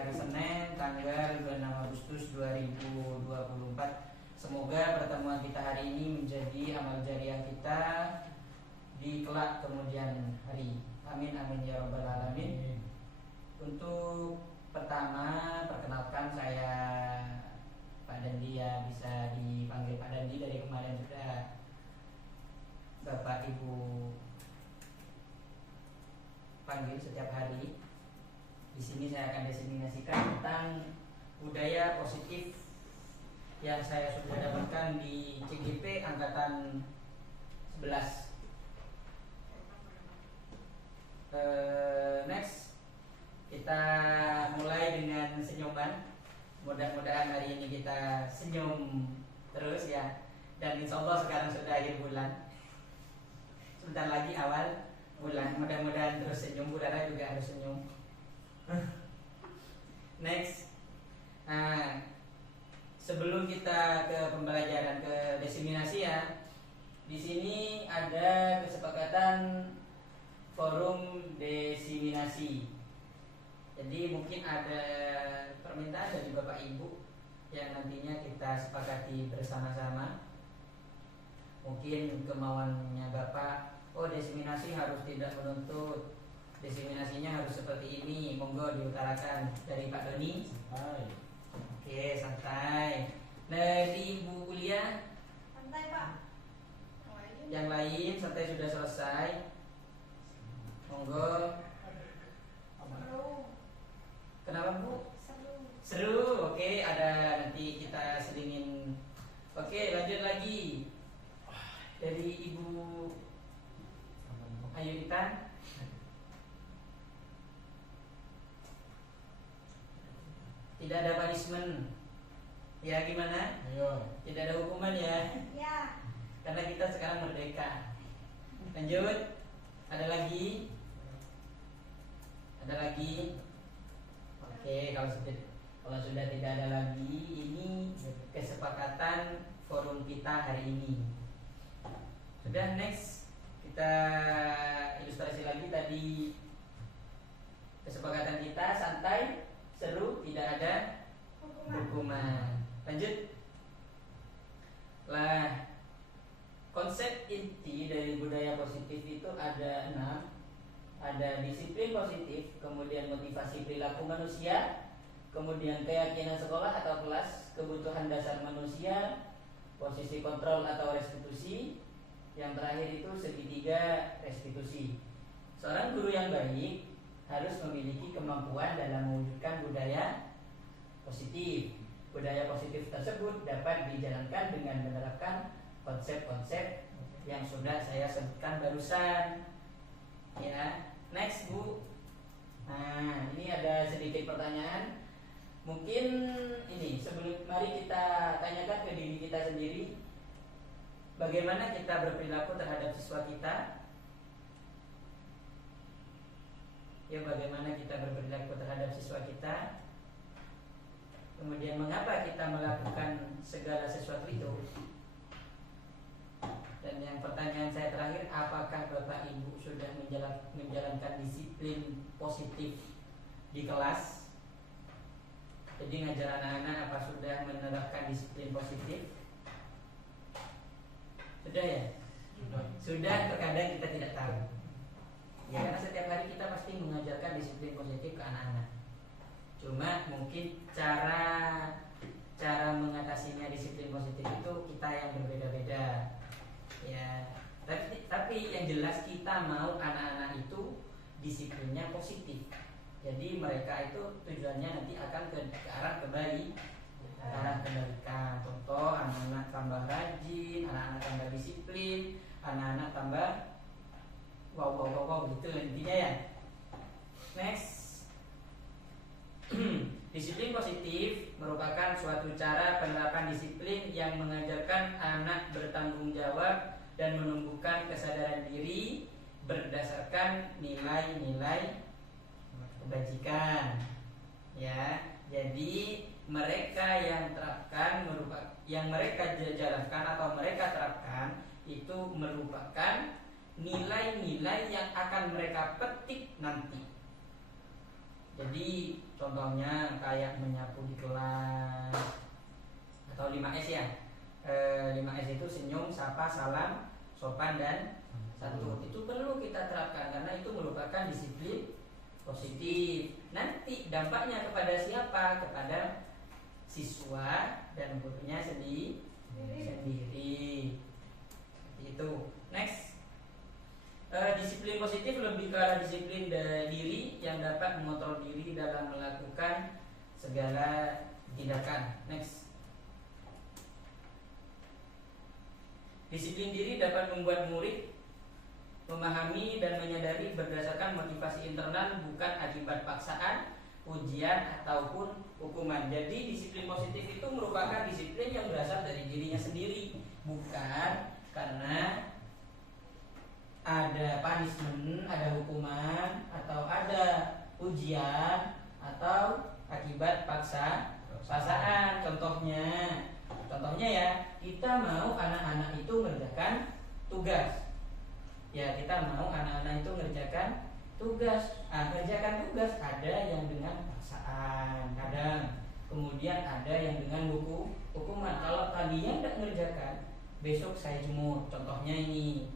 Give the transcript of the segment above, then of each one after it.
hari Senin tanggal 26 Agustus 2024. Semoga pertemuan kita hari ini menjadi amal jariah kita di kelak kemudian hari. Amin amin ya rabbal alamin. Untuk pertama, perkenalkan saya Pak Dandi, ya bisa dipanggil Pak Dandi. Dari kemarin sudah Bapak Ibu panggil setiap hari. Di sini saya akan diseminasikan tentang budaya positif yang saya sudah dapatkan di CGP angkatan 11. Next, kita mulai dengan senyuman. Mudah-mudahan hari ini kita senyum terus ya. Dan insya Allah sekarang sudah akhir bulan, sebentar lagi awal bulan. Mudah-mudahan terus senyum. Budara juga harus senyum. Next, sebelum kita ke pembelajaran, ke diseminasi ya, di sini ada kesepakatan forum diseminasi. Jadi mungkin ada permintaan dari Bapak Ibu yang nantinya kita sepakati bersama-sama. Mungkin kemauannya Bapak, oh diseminasi harus tidak menuntut, diseminasinya harus seperti ini, monggo diutarakan. Dari Pak Doni. Oke, santai. Dari Ibu Kuliah. Santai Pak. Yang lain santai, sudah selesai. Monggo. Kenapa Bu? Seru. Oke, ada nanti kita selingin. Oke, lanjut lagi. Dari Ibu Ayu Intan. Tidak ada punishment. Ya gimana? Ayo. Tidak ada hukuman ya. Ya. Karena kita sekarang merdeka. Lanjut. Ada lagi? Ada lagi? Oke, kalau sudah tidak ada lagi, ini kesepakatan forum kita hari ini. Sudah, next kita ilustrasi lagi. Tadi kesepakatan kita santai, seru, tidak ada hukuman. Lanjut. Lah, konsep inti dari budaya positif itu ada 6. Ada disiplin positif, kemudian motivasi perilaku manusia, kemudian keyakinan sekolah atau kelas, kebutuhan dasar manusia, posisi kontrol atau restitusi, yang terakhir itu segitiga restitusi. Seorang guru yang baik harus memiliki kemampuan dalam mewujudkan budaya positif. Budaya positif tersebut dapat dijalankan dengan menerapkan konsep-konsep yang sudah saya sebutkan barusan. Ya, next Bu. Nah, ini ada sedikit pertanyaan. Mungkin ini sebelum, mari kita tanyakan ke diri kita sendiri, bagaimana kita berperilaku terhadap siswa kita? Ya, bagaimana kita berperilaku terhadap siswa kita? Kemudian mengapa kita melakukan segala sesuatu itu? Dan yang pertanyaan saya terakhir, apakah Bapak Ibu sudah menjalankan disiplin positif di kelas? Jadi ngajar anak-anak, apa sudah menerapkan disiplin positif? Sudah ya? Sudah, terkadang kita tidak tahu. Ya, karena setiap hari kita pasti mengajarkan disiplin positif ke anak-anak. Cuma mungkin cara mengatasinya disiplin positif itu kita yang berbeda-beda. Ya, tapi yang jelas kita mau anak-anak itu disiplinnya positif. Jadi mereka itu tujuannya nanti akan ke arah kebaikan. Contoh, anak-anak tambah rajin, anak-anak tambah disiplin, anak-anak tambah wow gitu intinya ya. Next. Disiplin positif merupakan suatu cara penerapan disiplin yang mengajarkan anak bertanggung jawab dan menumbuhkan kesadaran diri berdasarkan nilai-nilai kebajikan. Ya, jadi mereka yang mereka jalankan atau mereka terapkan itu merupakan nilai-nilai yang akan mereka petik nanti. Jadi contohnya kayak menyapu di kelas atau 5S ya. 5S itu senyum, sapa, salam, sopan, dan santun. Itu perlu kita terapkan karena itu merupakan disiplin positif. Nanti dampaknya kepada siapa? Kepada siswa dan gurunya sendiri. Itu. Next. Disiplin positif lebih ke arah disiplin diri yang dapat mengontrol diri dalam melakukan segala tindakan. Next. Disiplin diri dapat membuat murid memahami dan menyadari berdasarkan motivasi internal bukan akibat paksaan, ujian ataupun hukuman. Jadi disiplin positif itu merupakan disiplin yang berasal dari dirinya sendiri, bukan karena ada punishment, ada hukuman, atau ada ujian, atau akibat paksaan. Contohnya ya, kita mau anak-anak itu mengerjakan tugas. Ya, kita mau anak-anak itu mengerjakan tugas. Mengerjakan tugas ada yang dengan paksaan, kadang. Kemudian ada yang dengan hukuman. Kalau kalian tidak mengerjakan, besok saya jemur. Contohnya ini.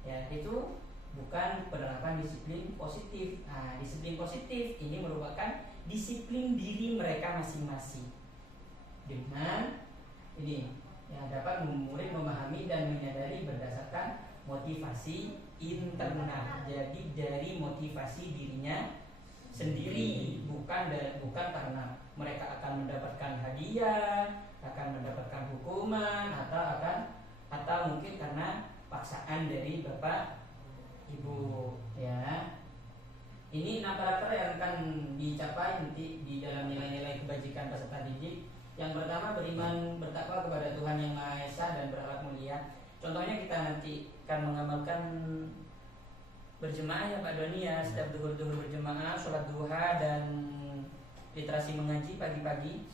Ya, itu bukan penerapan disiplin positif. Disiplin positif ini merupakan disiplin diri mereka masing-masing dengan ini yang dapat murid memahami dan menyadari berdasarkan motivasi internal. Jadi dari motivasi dirinya sendiri, bukan karena mereka akan mendapatkan hadiah, akan mendapatkan hukuman, atau mungkin karena paksaan dari bapak ibu. Ya, ini 6 karakter yang akan dicapai nanti di dalam nilai-nilai kebajikan peserta didik. Yang pertama, beriman bertakwa kepada Tuhan Yang Maha Esa dan berakhlak mulia. Contohnya kita nanti akan mengamalkan berjemaah ya Pak Doni ya, setiap duhur berjemaah, sholat duha dan literasi mengaji pagi-pagi.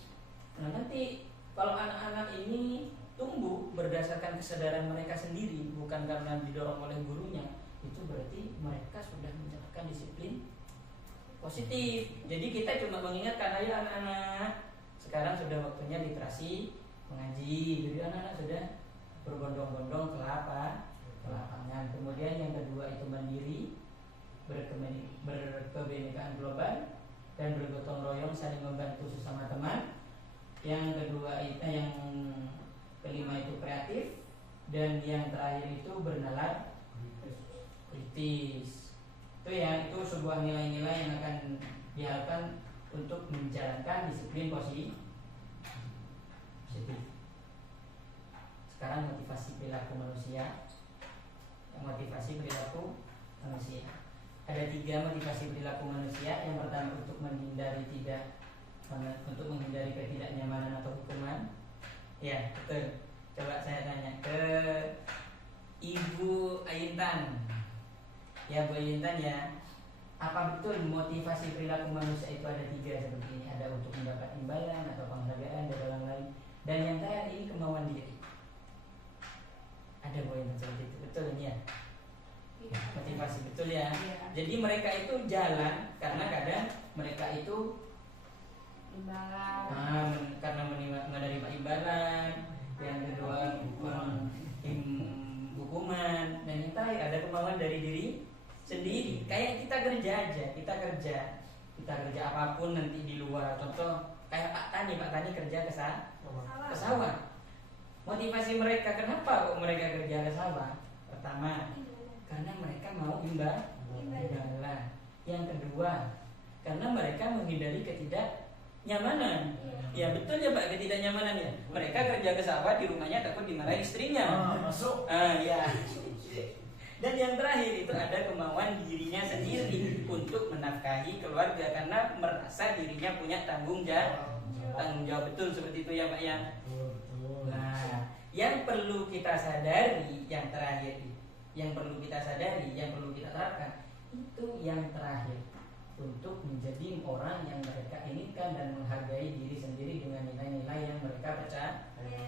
Nah, nanti kalau anak-anak ini tumbuh berdasarkan kesadaran mereka sendiri, bukan karena didorong oleh gurunya, itu berarti mereka sudah menjalankan disiplin positif. Jadi kita cuma mengingatkan, ayo anak-anak, sekarang sudah waktunya literasi mengaji. Jadi anak-anak sudah berbondong-bondong ke lapangan. Kemudian yang kedua itu mandiri, berkebenekaan global, dan bergotong royong saling membantu sesama teman. Yang kedua itu kelima itu kreatif, dan yang terakhir itu bernalar kritis. Itu sebuah nilai-nilai yang akan diharapkan untuk menjalankan disiplin positif. Sekarang motivasi perilaku manusia. Motivasi perilaku manusia. Ada 3 motivasi perilaku manusia. Yang pertama untuk menghindari ketidaknyamanan atau hukuman. Ya, betul. Coba saya tanya ke Ibu Ayintan. Ya, Bu Ayintan ya. Apa betul motivasi perilaku manusia itu ada 3 seperti ini? Ada untuk mendapat imbalan atau penghargaan dan lain-lain. Dan yang terakhir ini kemauan diri. Ada Bu Ayintan seperti itu. Betul ini ya? Motivasi betul ya. Jadi mereka itu jalan karena kadang mereka itu imbalan. Karena menerima imbalan. Yang kedua hukuman. Dan yang terakhir ada kemauan dari diri sendiri. Kayak kita kerja aja, kita kerja apapun nanti di luar. Contoh kayak Pak Tani kerja ke sawah. Motivasi mereka kenapa kok mereka kerja ke sawah? Pertama, karena mereka mau imbalan. Yang kedua, karena mereka menghindari ketidaknyamanan. Ya betul ya Pak, ketidaknyamanan ya. Mereka kerja ke sawah di rumahnya takut dimarahin istrinya. Masuk. Ya. Dan yang terakhir itu ada kemauan dirinya sendiri untuk menafkahi keluarga karena merasa dirinya punya tanggung jawab. Betul seperti itu ya Pak ya. Nah, yang perlu kita sadari yang terakhir, yang perlu kita terapkan itu yang terakhir, untuk menjadi orang yang mereka inginkan dan menghargai diri sendiri dengan nilai-nilai yang mereka percaya.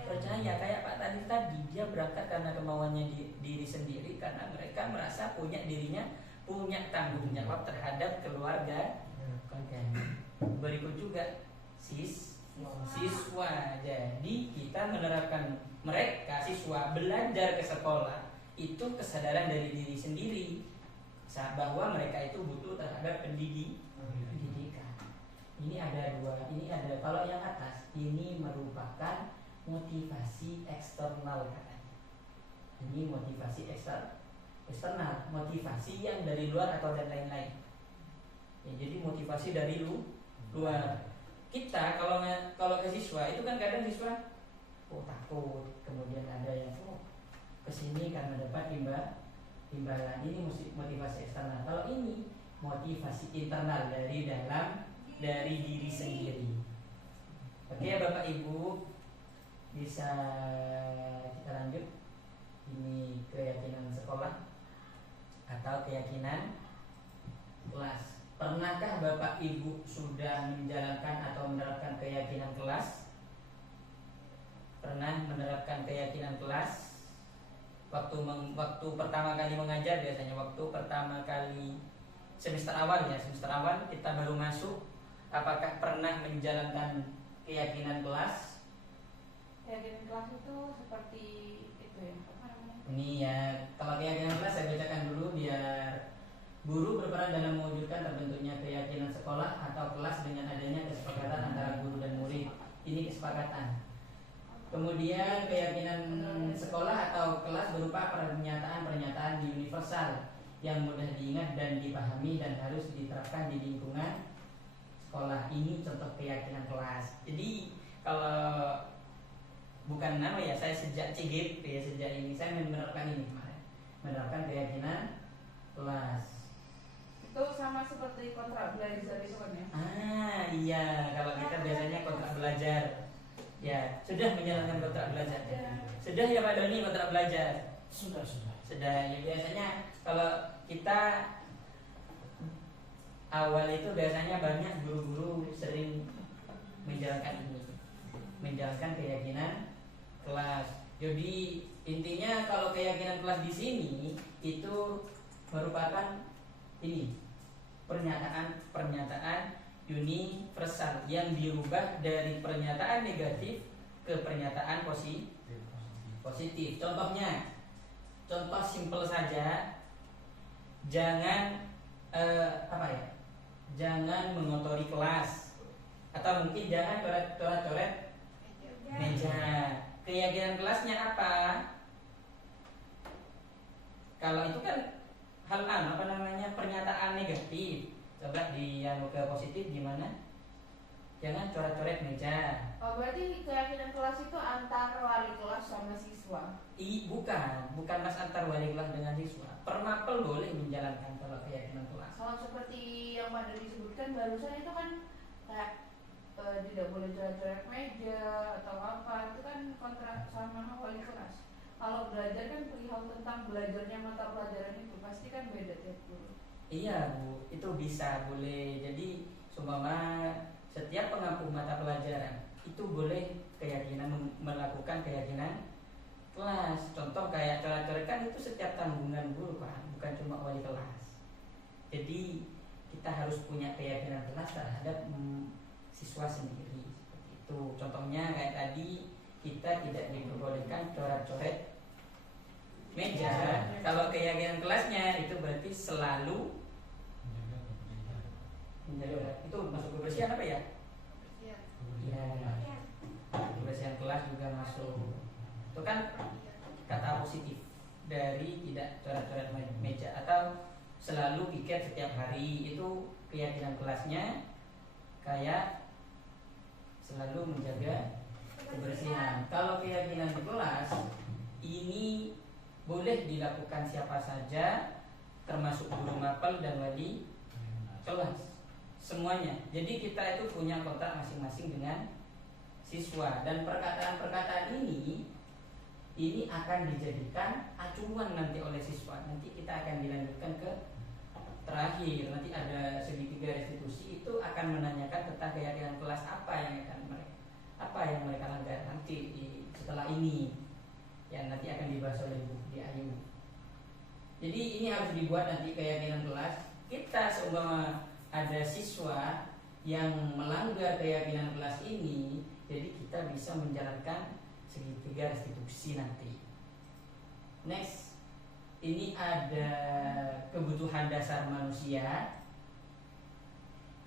Kayak Pak tadi dia berangkat karena kemauannya diri sendiri, karena mereka merasa dirinya punya tanggung jawab terhadap keluarga konten. Berikut juga siswa. Jadi kita menerapkan mereka siswa belajar ke sekolah itu kesadaran dari diri sendiri bahwa mereka itu butuh terhadap pendidikan. Ini ada dua. Ini ada, kalau yang atas ini merupakan motivasi eksternal katanya. Ini motivasi eksternal, motivasi yang dari luar atau dan lain-lain. Ya, jadi motivasi dari luar. Kita kalau ke siswa itu kan kadang siswa takut, kemudian ada yang kesini karena dapat imbalan. Ini motivasi eksternal. Kalau ini motivasi internal dari diri sendiri. Oke ya Bapak Ibu, bisa kita lanjut. Ini keyakinan sekolah atau keyakinan kelas. Pernahkah Bapak Ibu sudah menjalankan atau menerapkan keyakinan kelas? Pernah menerapkan keyakinan kelas? Waktu pertama kali mengajar, biasanya waktu pertama kali semester awal kita baru masuk, apakah pernah menjalankan keyakinan kelas? Keyakinan kelas itu seperti itu ya, apa namanya? Ini ya, kalau keyakinan kelas saya bacakan dulu biar guru berperan dalam mewujudkan terbentuknya keyakinan sekolah atau kelas dengan adanya kesepakatan antara guru dan murid. Ini kesepakatan. Kemudian keyakinan sekolah atau kelas berupa pernyataan-pernyataan universal yang mudah diingat dan dipahami dan harus diterapkan di lingkungan sekolah. Ini contoh keyakinan kelas. Jadi kalau bukan saya sejak CGP ya, sejak ini saya menerapkan ini kemarin, menerapkan keyakinan kelas. Itu sama seperti kontrak belajar itu kan ya? Iya, kalau kita biasanya kontrak belajar. Ya, sudah menjalankan kontrak belajar. Sudah ya Pak Doni kontrak belajar? Sudah. Ya biasanya kalau kita awal itu biasanya banyak guru-guru sering menjalankan keyakinan kelas. Jadi intinya kalau keyakinan kelas di sini itu merupakan ini pernyataan universal yang dirubah dari pernyataan negatif ke pernyataan positif. Contoh simpel saja, jangan jangan mengotori kelas, atau mungkin jangan coret-coret meja. Keyakinan kelasnya apa? Kalau itu kan pernyataan negatif. Coba yang ke positif gimana? Jangan coret-coret meja. Oh, berarti keyakinan kelas itu antar wali kelas sama siswa? Bukan mas antar wali kelas dengan siswa. Permapel boleh menjalankan kalau keyakinan kelas. Kalau seperti yang pada disebutkan barusan itu kan kayak tidak boleh coret-coret meja atau apa, itu kan kontra sama wali kelas. Kalau belajar kan perihal tentang belajarnya mata pelajaran itu pasti kan beda tiap guru. Iya Bu, itu bisa boleh. Jadi seumpama setiap pengampu mata pelajaran itu boleh melakukan keyakinan kelas. Contoh kayak coret-coret kan itu setiap tanggungan guru Pak, bukan cuma wali kelas. Jadi kita harus punya keyakinan kelas terhadap siswa sendiri. Seperti itu. Contohnya kayak tadi kita tidak diperbolehkan coret-coret meja. Kalau keyakinan kelasnya itu berarti selalu menjaga. Itu masuk kebersihan apa ya? Ya, kebersihan kelas juga masuk. Itu kan kata positif dari tidak coret-coret meja atau selalu piket setiap hari. Itu keyakinan kelasnya kayak selalu menjaga kebersihan. Kalau keyakinan di kelas ini boleh dilakukan siapa saja, termasuk guru mapel dan wali kelas, semuanya. Jadi kita itu punya kontrak masing-masing dengan siswa, dan perkataan-perkataan ini akan dijadikan acuan nanti oleh siswa. Nanti kita akan dilanjutkan ke terakhir, nanti ada segitiga restitusi itu akan menanyakan tentang keyakinan kelas apa yang mereka langgar nanti setelah ini, yang nanti akan dibahas oleh Bu di Ayu. Jadi ini harus dibuat nanti keyakinan kelas. Kita seumpama ada siswa yang melanggar keyakinan kelas ini, jadi kita bisa menjalankan segitiga restitusi nanti. Next, ini ada kebutuhan dasar manusia.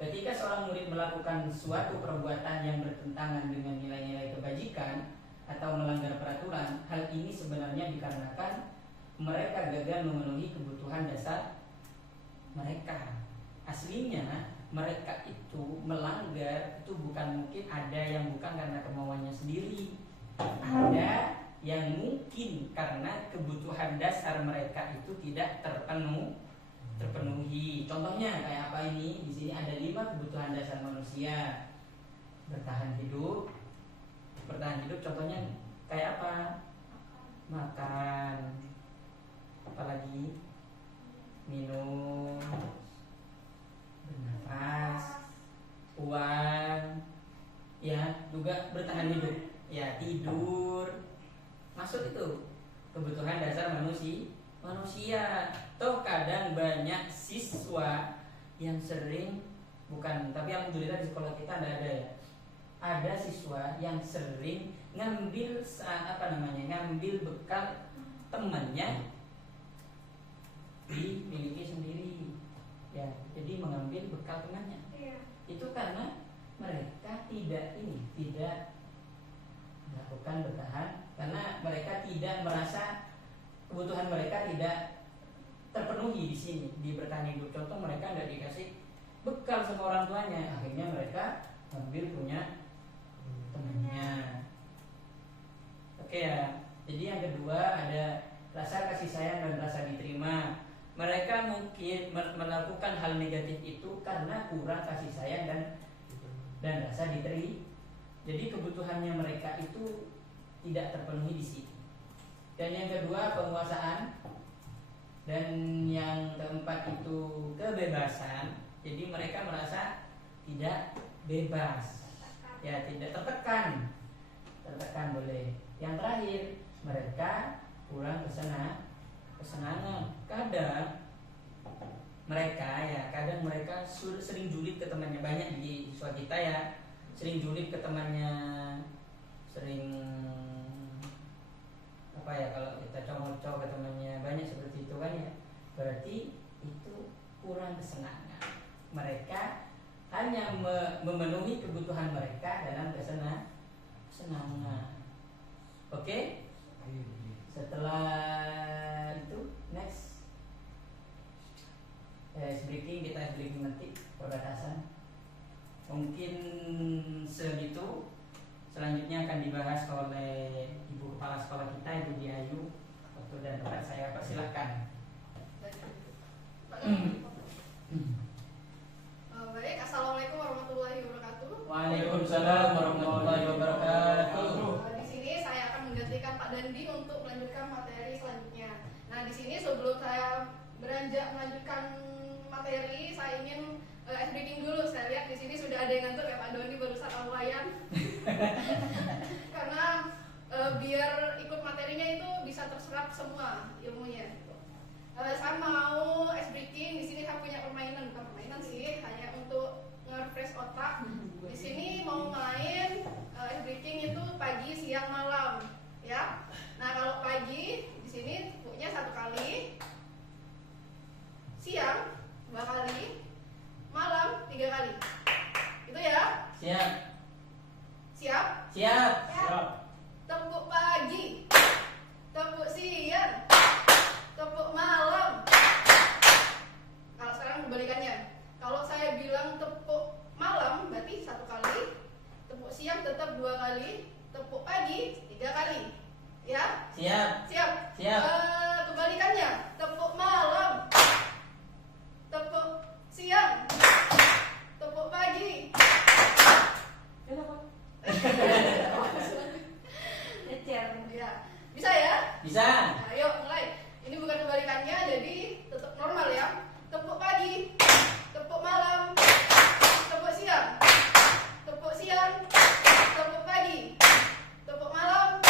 Ketika seorang murid melakukan suatu perbuatan yang bertentangan dengan nilai-nilai kebajikan atau melanggar peraturan, hal ini sebenarnya dikarenakan mereka gagal memenuhi kebutuhan dasar mereka. Aslinya mereka itu melanggar itu bukan mungkin ada yang bukan karena kemauannya sendiri, ada yang mungkin karena kebutuhan dasar mereka itu tidak terpenuhi. Contohnya kayak apa ini? Di sini ada 5 kebutuhan dasar manusia. Bertahan hidup. Bertahan hidup contohnya kayak apa? Makan. Apalagi? Minum. Bernafas. Uang. Ya, juga bertahan hidup. Ya, tidur. Masuk itu kebutuhan dasar manusia. Toh kadang banyak siswa yang sering, bukan, tapi alhamdulillah di sekolah kita tidak ada ya. Ada siswa yang sering ngambil ngambil bekal temannya dimiliki sendiri. Ya, jadi mengambil bekal temannya. Itu karena mereka tidak melakukan bertahan, karena mereka tidak merasa kebutuhan mereka tidak terpenuhi di sini di bertahan hidup. Contoh, mereka nggak dikasih bekal sama orang tuanya, akhirnya mereka ambil punya temannya. Oke ya. Jadi yang kedua ada rasa kasih sayang dan rasa diterima. Mereka mungkin melakukan hal negatif itu karena kurang kasih sayang dan rasa diterima. Jadi kebutuhannya mereka itu tidak terpenuhi di sini. Dan yang kedua penguasaan. Dan yang keempat itu kebebasan. Jadi mereka merasa tidak bebas. Ya, tidak tertekan. Tertekan boleh. Yang terakhir, mereka kurang kesenangan. Kadang mereka sering julid ke temannya. Banyak di siswa kita ya, sering julid ke temannya, sering kalau kita cowok ke temannya, banyak seperti itu kan ya. Berarti itu kurang kesenangan. Mereka hanya memenuhi kebutuhan mereka dalam kesenangan. Oke? Setelah itu next ice breaking, kita ice breaking nanti perbatasan. Mungkin segitu. Selanjutnya akan dibahas oleh Ibu Kepala Sekolah kita, Ibu Diayu. Waktu dan tempat saya persilahkan. Baik, assalamualaikum warahmatullahi wabarakatuh. Waalaikumsalam warahmatullahi wabarakatuh. Di sini saya akan menggantikan Pak Dandi untuk melanjutkan materi selanjutnya. Nah, di sini sebelum saya beranjak melanjutkan materi, saya ingin ice breaking dulu. Saya lihat di sini sudah ada yang ngantuk ya, Pak Doni barusan awalnya. Karena biar ikut materinya itu bisa terserap semua ilmunya. Saya mau ice breaking. Di sini saya punya permainan, bukan permainan sih, hanya untuk nge-refresh otak. Di sini mau main ice breaking itu pagi, siang, malam, ya. Nah, kalau pagi di sini punya 1 kali, siang 2 kali, malam 3 kali. Itu ya? Siap. Siap? Siap. Tepuk pagi, tepuk siang, tepuk malam. Kalau sekarang kebalikannya. Kalau saya bilang tepuk malam berarti 1 kali, tepuk siang tetap 2 kali, tepuk pagi 3 kali. Ya? Siap. Siap. Siap. Kebalikannya, tepuk malam, tepuk siang, tepuk pagi. Ya. Bisa ya? Bisa. Nah, ayo mulai. Ini bukan kebalikannya, jadi tetap normal ya. Tepuk pagi, tepuk malam, tepuk siang, tepuk siang, tepuk pagi, tepuk malam.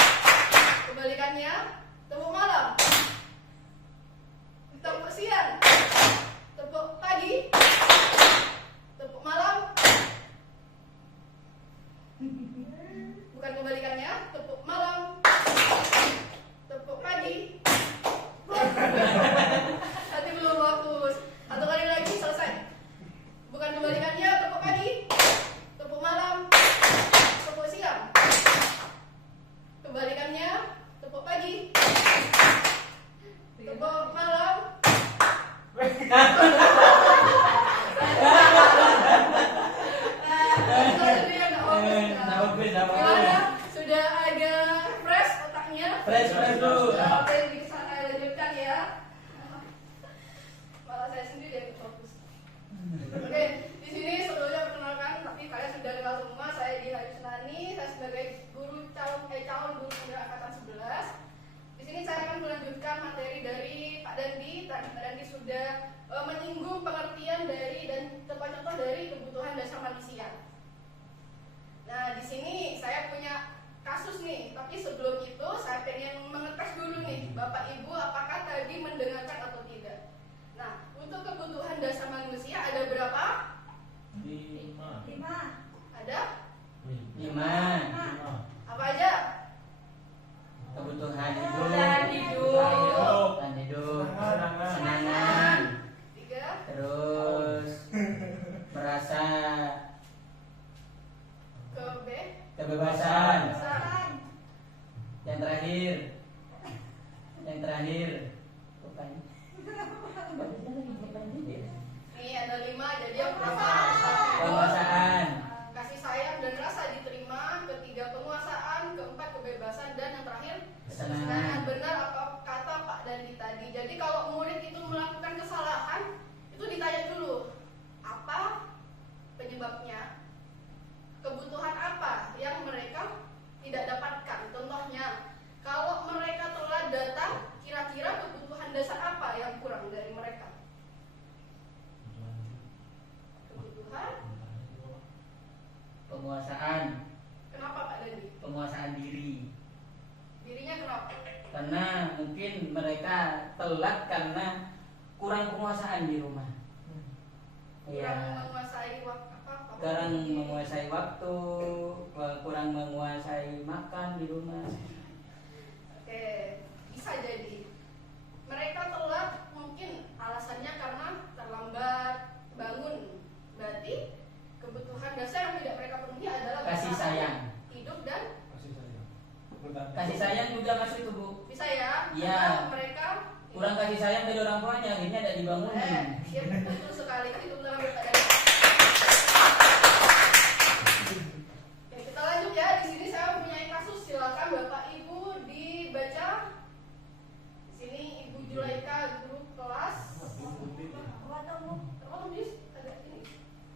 Kebalikannya, tepuk malam, tepuk siang, tepuk pagi, Fresh dulu. Apa yang bisa saya lanjutkan ya? Malah saya sendiri yang fokus. Oke, di sini sebelumnya perkenalkan, tapi kalian sudah kenal semua. Saya Diha Yusnani, saya sebagai calon guru pemuda angkatan 11. Di sini saya akan melanjutkan materi dari Pak Dandi. Tadi Pak Dandi sudah menyinggung pengertian dari dan contoh-contoh dari kebutuhan dasar manusia. Nah, di sini saya punya kasus nih, tapi sebelum itu saya pengen mengetes dulu nih, Bapak Ibu apakah tadi mendengarkan atau tidak. Nah, untuk kebutuhan dasar manusia ada berapa? 5. Ada? 5. Apa aja? Kebutuhan Kebutuhan hidup, dan hidup, kesenangan, 3. terus merasa Ke B. kebebasan. Besar. Yang terakhir bukan. Nih ada 5, jadi yang pertama Penguasaan. kasih sayang dan rasa diterima, ketiga penguasaan, keempat kebebasan, dan yang terakhir Kesenangan. Benar apa kata Pak Dandi tadi. Jadi kalau murid itu melakukan kesalahan, itu ditanya dulu apa penyebabnya, kebutuhan apa yang mereka tidak dapatkan. Contohnya, kalau mereka telat datang, kira-kira kebutuhan dasar apa yang kurang dari mereka? Kebutuhan. Penguasaan. Kenapa Pak Dandi? Penguasaan diri. Dirinya kenapa? Karena mungkin mereka telat karena kurang penguasaan di rumah. Kurang Ya, menguasai waktu kurang menguasai waktu, kurang menguasai makan di rumah. Oke, bisa jadi mereka telat mungkin alasannya karena terlambat bangun. Berarti kebutuhan dasar yang tidak mereka penuhi adalah Kasih bertahan, sayang. hidup, dan Kasih sayang juga masuk itu, Bu. bisa ya. Iya. Karena mereka Kurang kasih sayang dari orang tuanya, akhirnya ada dibangunin. iya betul sekali kan itu benar benar. Oke, kita lanjut ya. Di sini saya mempunyai kasus. Silakan Bapak Ibu dibaca. Di sini Ibu Julaika guru kelas. Terpotong Jus? Agak ini.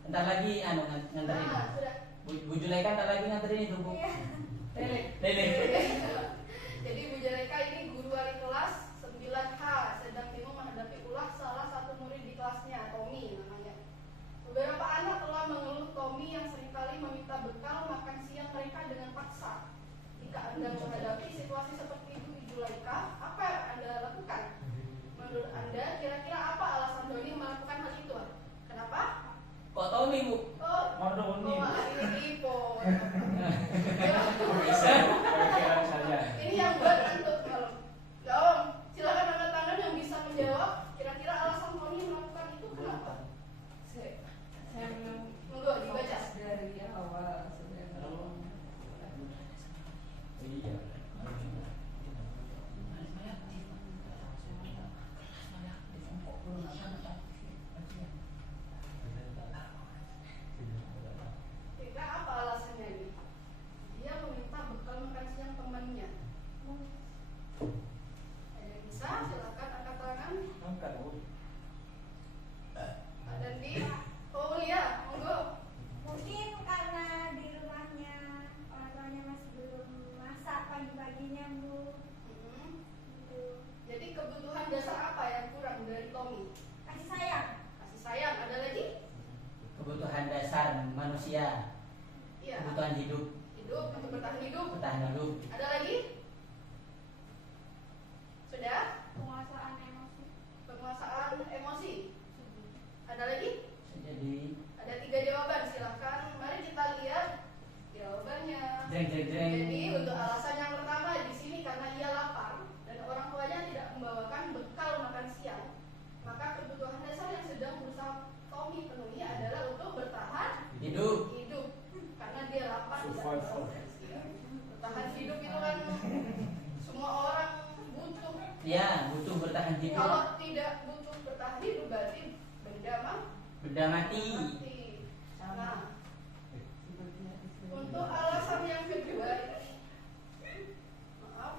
Ntar lagi, nganterin. Nah, sudah. Bu Julaika ntar lagi nganterin itu, Bu. Lele. Jadi Bu Julaika ini guru wali kelas 9H, sedang bingung menghadapi ulah salah satu murid di kelasnya, Tommy namanya. Beberapa anak telah mengeluh Tommy yang seringkali meminta bekal makan siang mereka dengan paksa. Jika Anda menghadapi situasi seperti itu di Julaika, apa yang Anda lakukan? Menurut Anda, kira-kira apa alasan Doni melakukan hal itu? Kenapa? Kok Tommy, Bu? Oh, Doni. ini Dipo. Bisa. Ini yang buat antuk kalau. Ya Om, silakan angkat tangan yang bisa menjawab. Kira-kira alasan Tony melakukan itu kenapa? Saya Monggo dibaca. dari awal sebenarnya. Iya. Kira apa alasannya ini? Dia meminta bekal makan siang temannya. Ada yang bisa? Silakan angkat tangan. Angkat, Bu. Pak Dandi. Oh iya, monggo. Mungkin karena di rumahnya orang tuanya masih belum masak pagi-paginya, Bu. Gitu. Jadi kebutuhan dasar apa yang kurang dari Tommy? Kasih sayang. Kasih sayang. Ada lagi? Kebutuhan dasar manusia. Iya. Kebutuhan hidup, Hidup untuk bertahan hidup. bertahan hidup. Ada lagi? Sudah? Penguasaan emosi. Penguasaan emosi. Ada lagi? Jadi, Ada 3 jawaban. Silahkan. Mari kita lihat jawabannya. jreng jreng jreng. Jadi untuk alasan yang pertama di sini karena ia lapar dan orang tuanya tidak membawakan bekal makan siang, maka kebutuhan dasar yang sedang berusaha Tommy penuhi adalah untuk bertahan Hidup. hidup. Karena dia lapar tidak Survival. membawakan siang. Bertahan hidup itu kan semua orang butuh. Ya, butuh bertahan hidup. Kalau tidak butuh bertahan hidup berarti benda Benda mati. mati. Nah, untuk alasan yang kedua ini, maaf,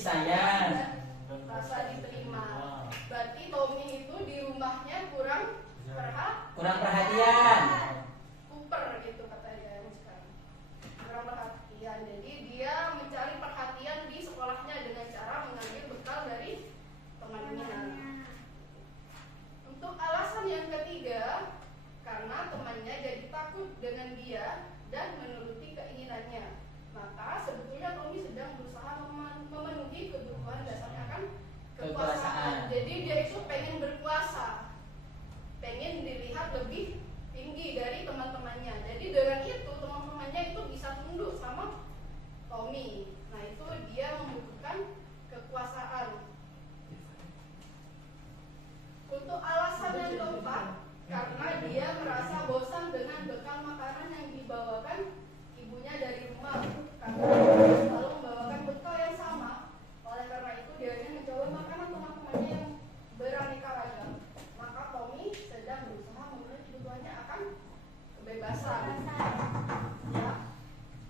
sayang. Rasa diterima. Berarti Tommy itu di rumahnya kurang perhatian. kuper gitu katanya sekarang. Kurang perhatian. Jadi dia mencari perhatian di sekolahnya dengan cara mengambil bekal dari temannya. Untuk alasan yang ketiga, karena temannya jadi takut dengan dia dan menuruti keinginannya. Maka sebetulnya Tommy sedang berusaha memenuhi kebutuhan dasarnya akan kekuasaan. Jadi dia itu pengen berkuasa, pengen dilihat lebih tinggi dari teman-temannya. Jadi dengan itu teman-temannya itu bisa tunduk sama Tommy. Nah itu dia membutuhkan kekuasaan. Untuk alasan yang keempat, karena dia merasa bosan dengan bekal makanan yang dibawakan ibunya dari rumah, karena dia selalu membawakan bekal yang sama. Oleh karena itu dia mencoba makanan teman-temannya yang beraneka ragam. Maka Tommy sedang berusaha memenuhi kebutuhannya akan kebebasan. Ya,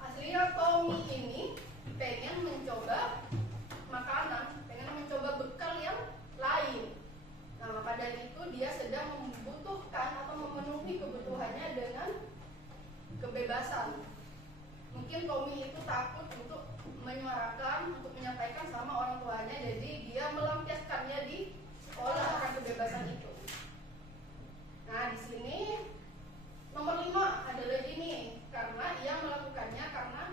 aslinya Tommy ini pengen mencoba makanan, pengen mencoba bekal yang lain. Nah, maka dari itu dia sedang membutuhkan atau memenuhi kebutuhannya dengan kebebasan. Mungkin Tommy itu takut untuk menyuarakan, untuk menyampaikan sama orang tuanya, jadi dia melampiaskannya di sekolah akan kebebasan itu. Nah, di sini nomor 5 adalah ini, karena ia melakukannya karena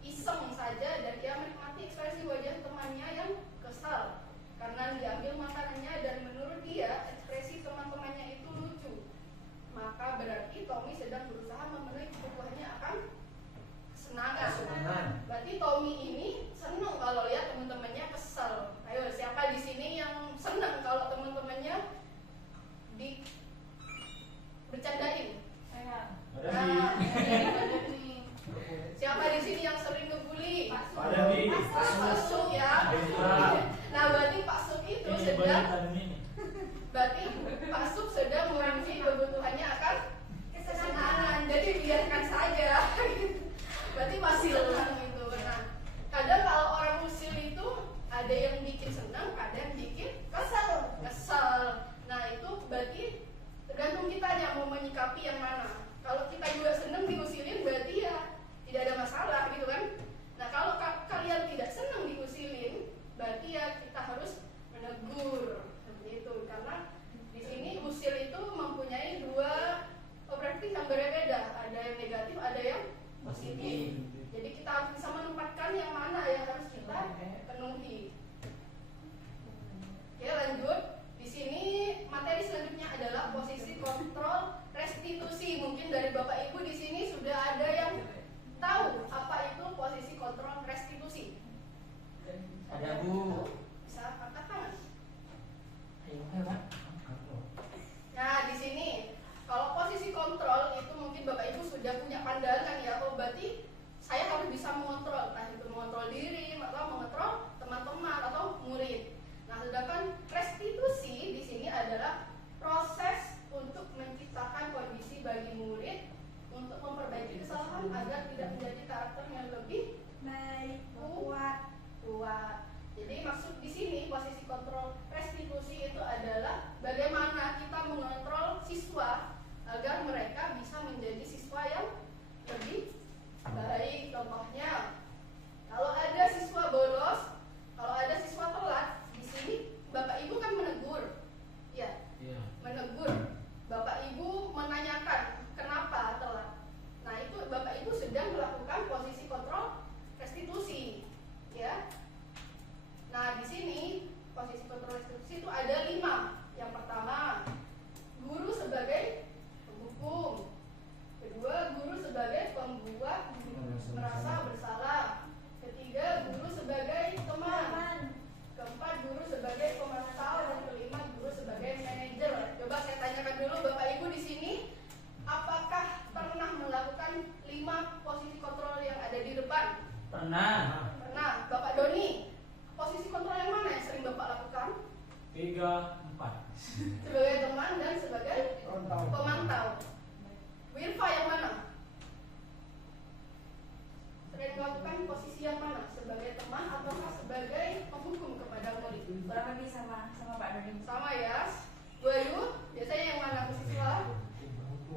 iseng saja dan ia menikmati ekspresi wajah temannya yang kesal karena diambil makanannya dan menurut dia ekspresi teman-temannya itu lucu. Maka berarti Tommy sedang berusaha memenuhi kebutuhannya akan kesenangan. Berarti Tommy ini senang kalau lihat teman-temannya kesal. Ayo, siapa di sini yang senang kalau teman-temannya bercandain? Nah, siapa di sini yang sering ngebully? Pak Suk ya. Nah, berarti Pak Suk itu sedang memenuhi kebutuhannya akan kesenangan. Jadi biarkan saja. Berarti masih senang itu. Nah, kadang kalau orang usil itu ada yang bikin senang, ada yang bikin kesal. Nah, itu berarti tergantung kitanya mau menyikapi yang mana. Kalau kita juga senang diusilin berarti ya tidak ada masalah gitu kan. Nah, kalau kalian tidak senang diusilin berarti ya kita harus menegur seperti itu. Karena di sini usil itu mempunyai dua perspektif yang berbeda. Ada yang negatif, ada yang positif. Jadi kita harus bisa menempatkan yang mana yang harus kita penuhi. Oke, lanjut. Di sini materi selanjutnya adalah posisi kontrol restitusi.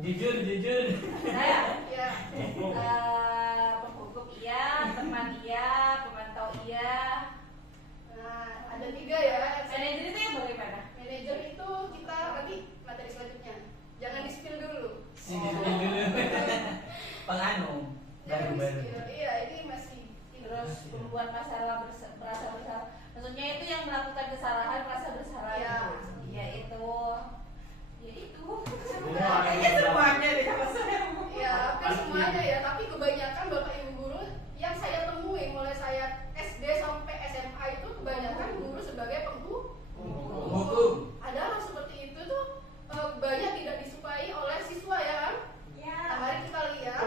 Jujur, jujur. Saya Ya. penghukum iya, teman iya, pemantau iya. Nah, ada 3 ya. Manajer itu yang bagaimana? Manajer itu kita nanti materi selanjutnya. Jangan di-spill dulu. Sini dulu. Penganu. Jangan Baru-baru. di-spill. Iya, ini masih Terus membuat masalah merasa bersalah. Maksudnya itu yang melakukan kesalahan merasa bersalah. Iya. Ya itu. Ya itu. Semua. Kayaknya semuanya deh kalau saya. ya, hampir semuanya ya, tapi kebanyakan Bapak Ibu guru yang saya temui mulai saya SD sampai SMA itu kebanyakan guru sebagai Penghukum. Adalah seperti itu tuh banyak tidak disukai oleh siswa ya kan? Ya. Nah, mari kita lihat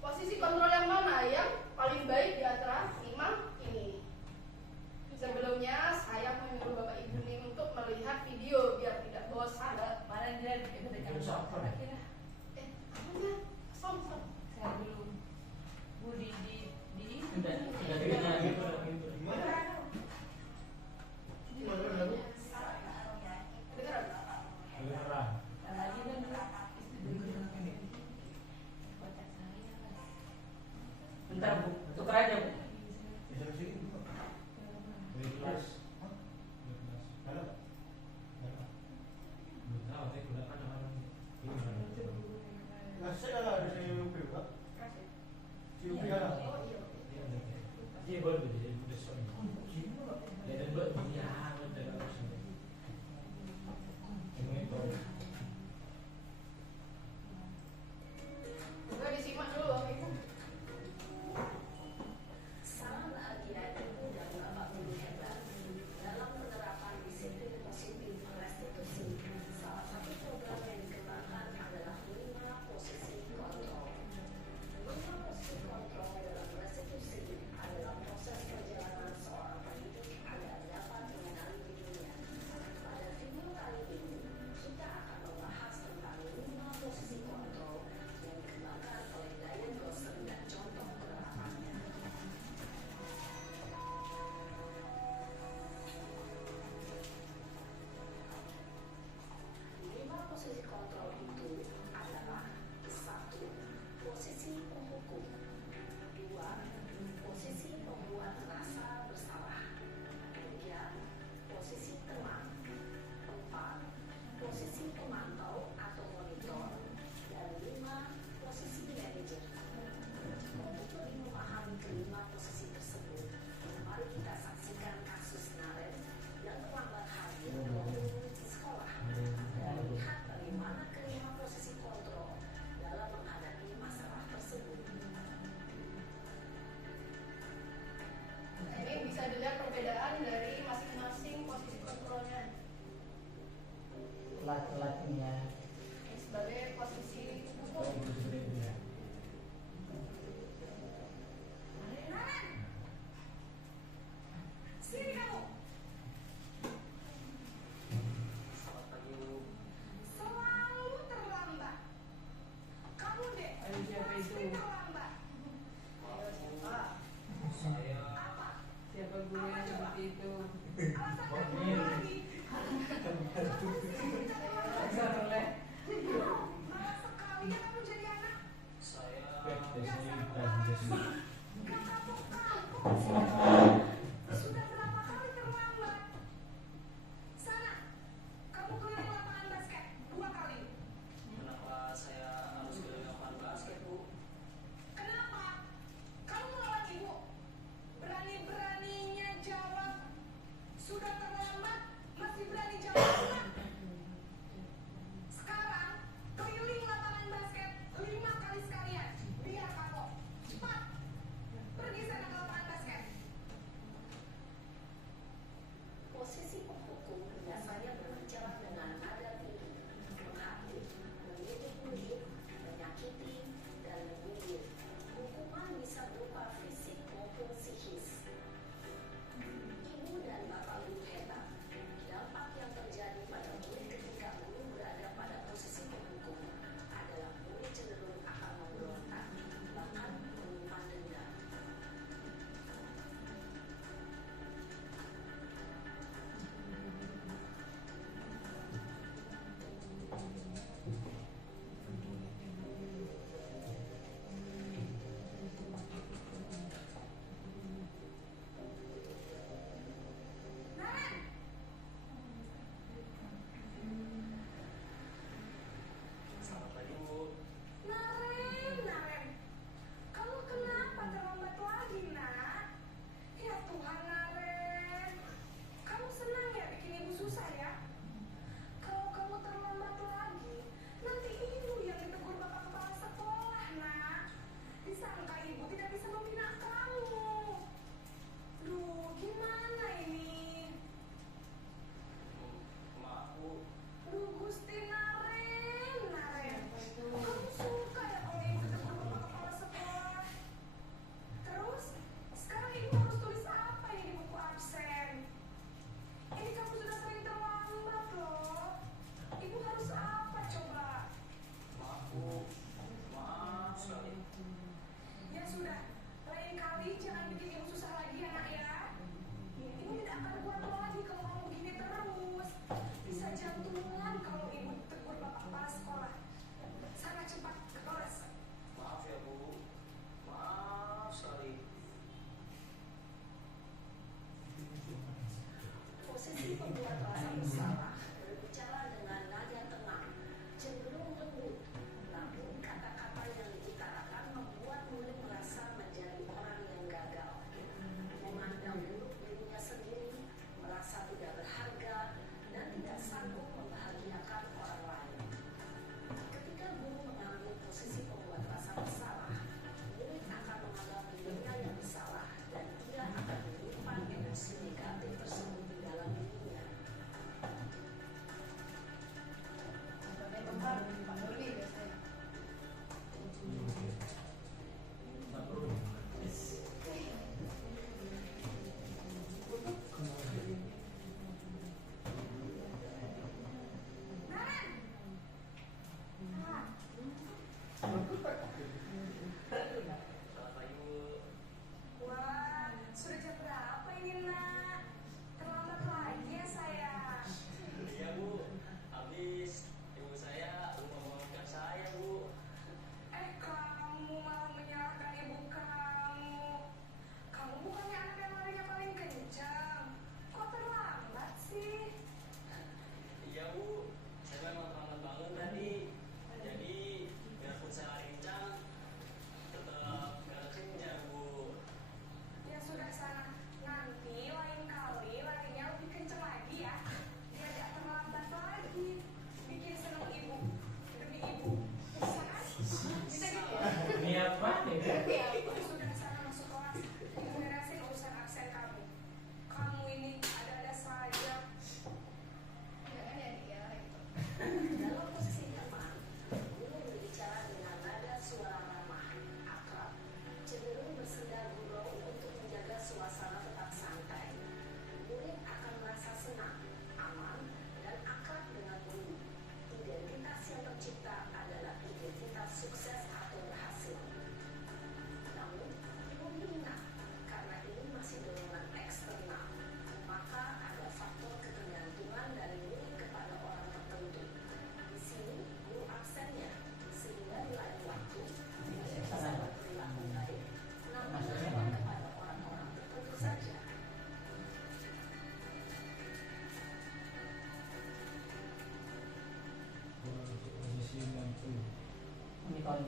posisi kontrol yang mana yang paling baik di antara 5 ini. Sebelumnya saya menyuruh Bapak Ibu nih untuk melihat video biar tidak bosan. Mana dia berikan kira-kira. Apanya? Som. Saya belum. Bu di Sudah dengar gitu. Dengar? lagi kan Bentar Bu, tukar aja Bu. Oh iya. Juga disimak dulu Bapak Ibu. Salam bahagia Ibu dan Bapak Guru hebat. Dalam penerapan disiplin positif restitusi, salah satu program yang dikembangkan adalah 5 posisi kontrol. 5 posisi kontrol dalam restitusi adalah proses perjalanan seorang pendidik agar dapat mengenali dirinya. Pada video kali ini, kita akan membahas tentang 5 posisi kontrol yang dikembangkan oleh Diane Rosen dan contoh penerapannya. 5 posisi kontrol itu adalah 1. Posisi penghukum. 2. Posisi pembuat rasa bersalah. 3. Posisi teman. 4. Posisi pemantau atau monitor. Dan 5. Posisi manajer. Untuk lebih memahami kelima posisi tersebut, mari kita saksikan kasus Naren yang terlambat hadir maupun di sekolah dan lihat bagaimana kelima posisi kontrol dalam menghadapi masalah tersebut. Ini bisa dilihat perbedaan dari masing-masing posisi kontrolnya. Lat-latnya. Ini sebagai posisi hukum. Sini kamu. Selamat pagi Bu. Selalu terlambat. Kamu deh. Ayo siapa itu? Pasti terlambat. Ayo siapa? Saya Apa? Siapa guru yang seperti itu? Alasan kamu lagi. Oleh Malah sekali ya kamu jadi anak Sekolah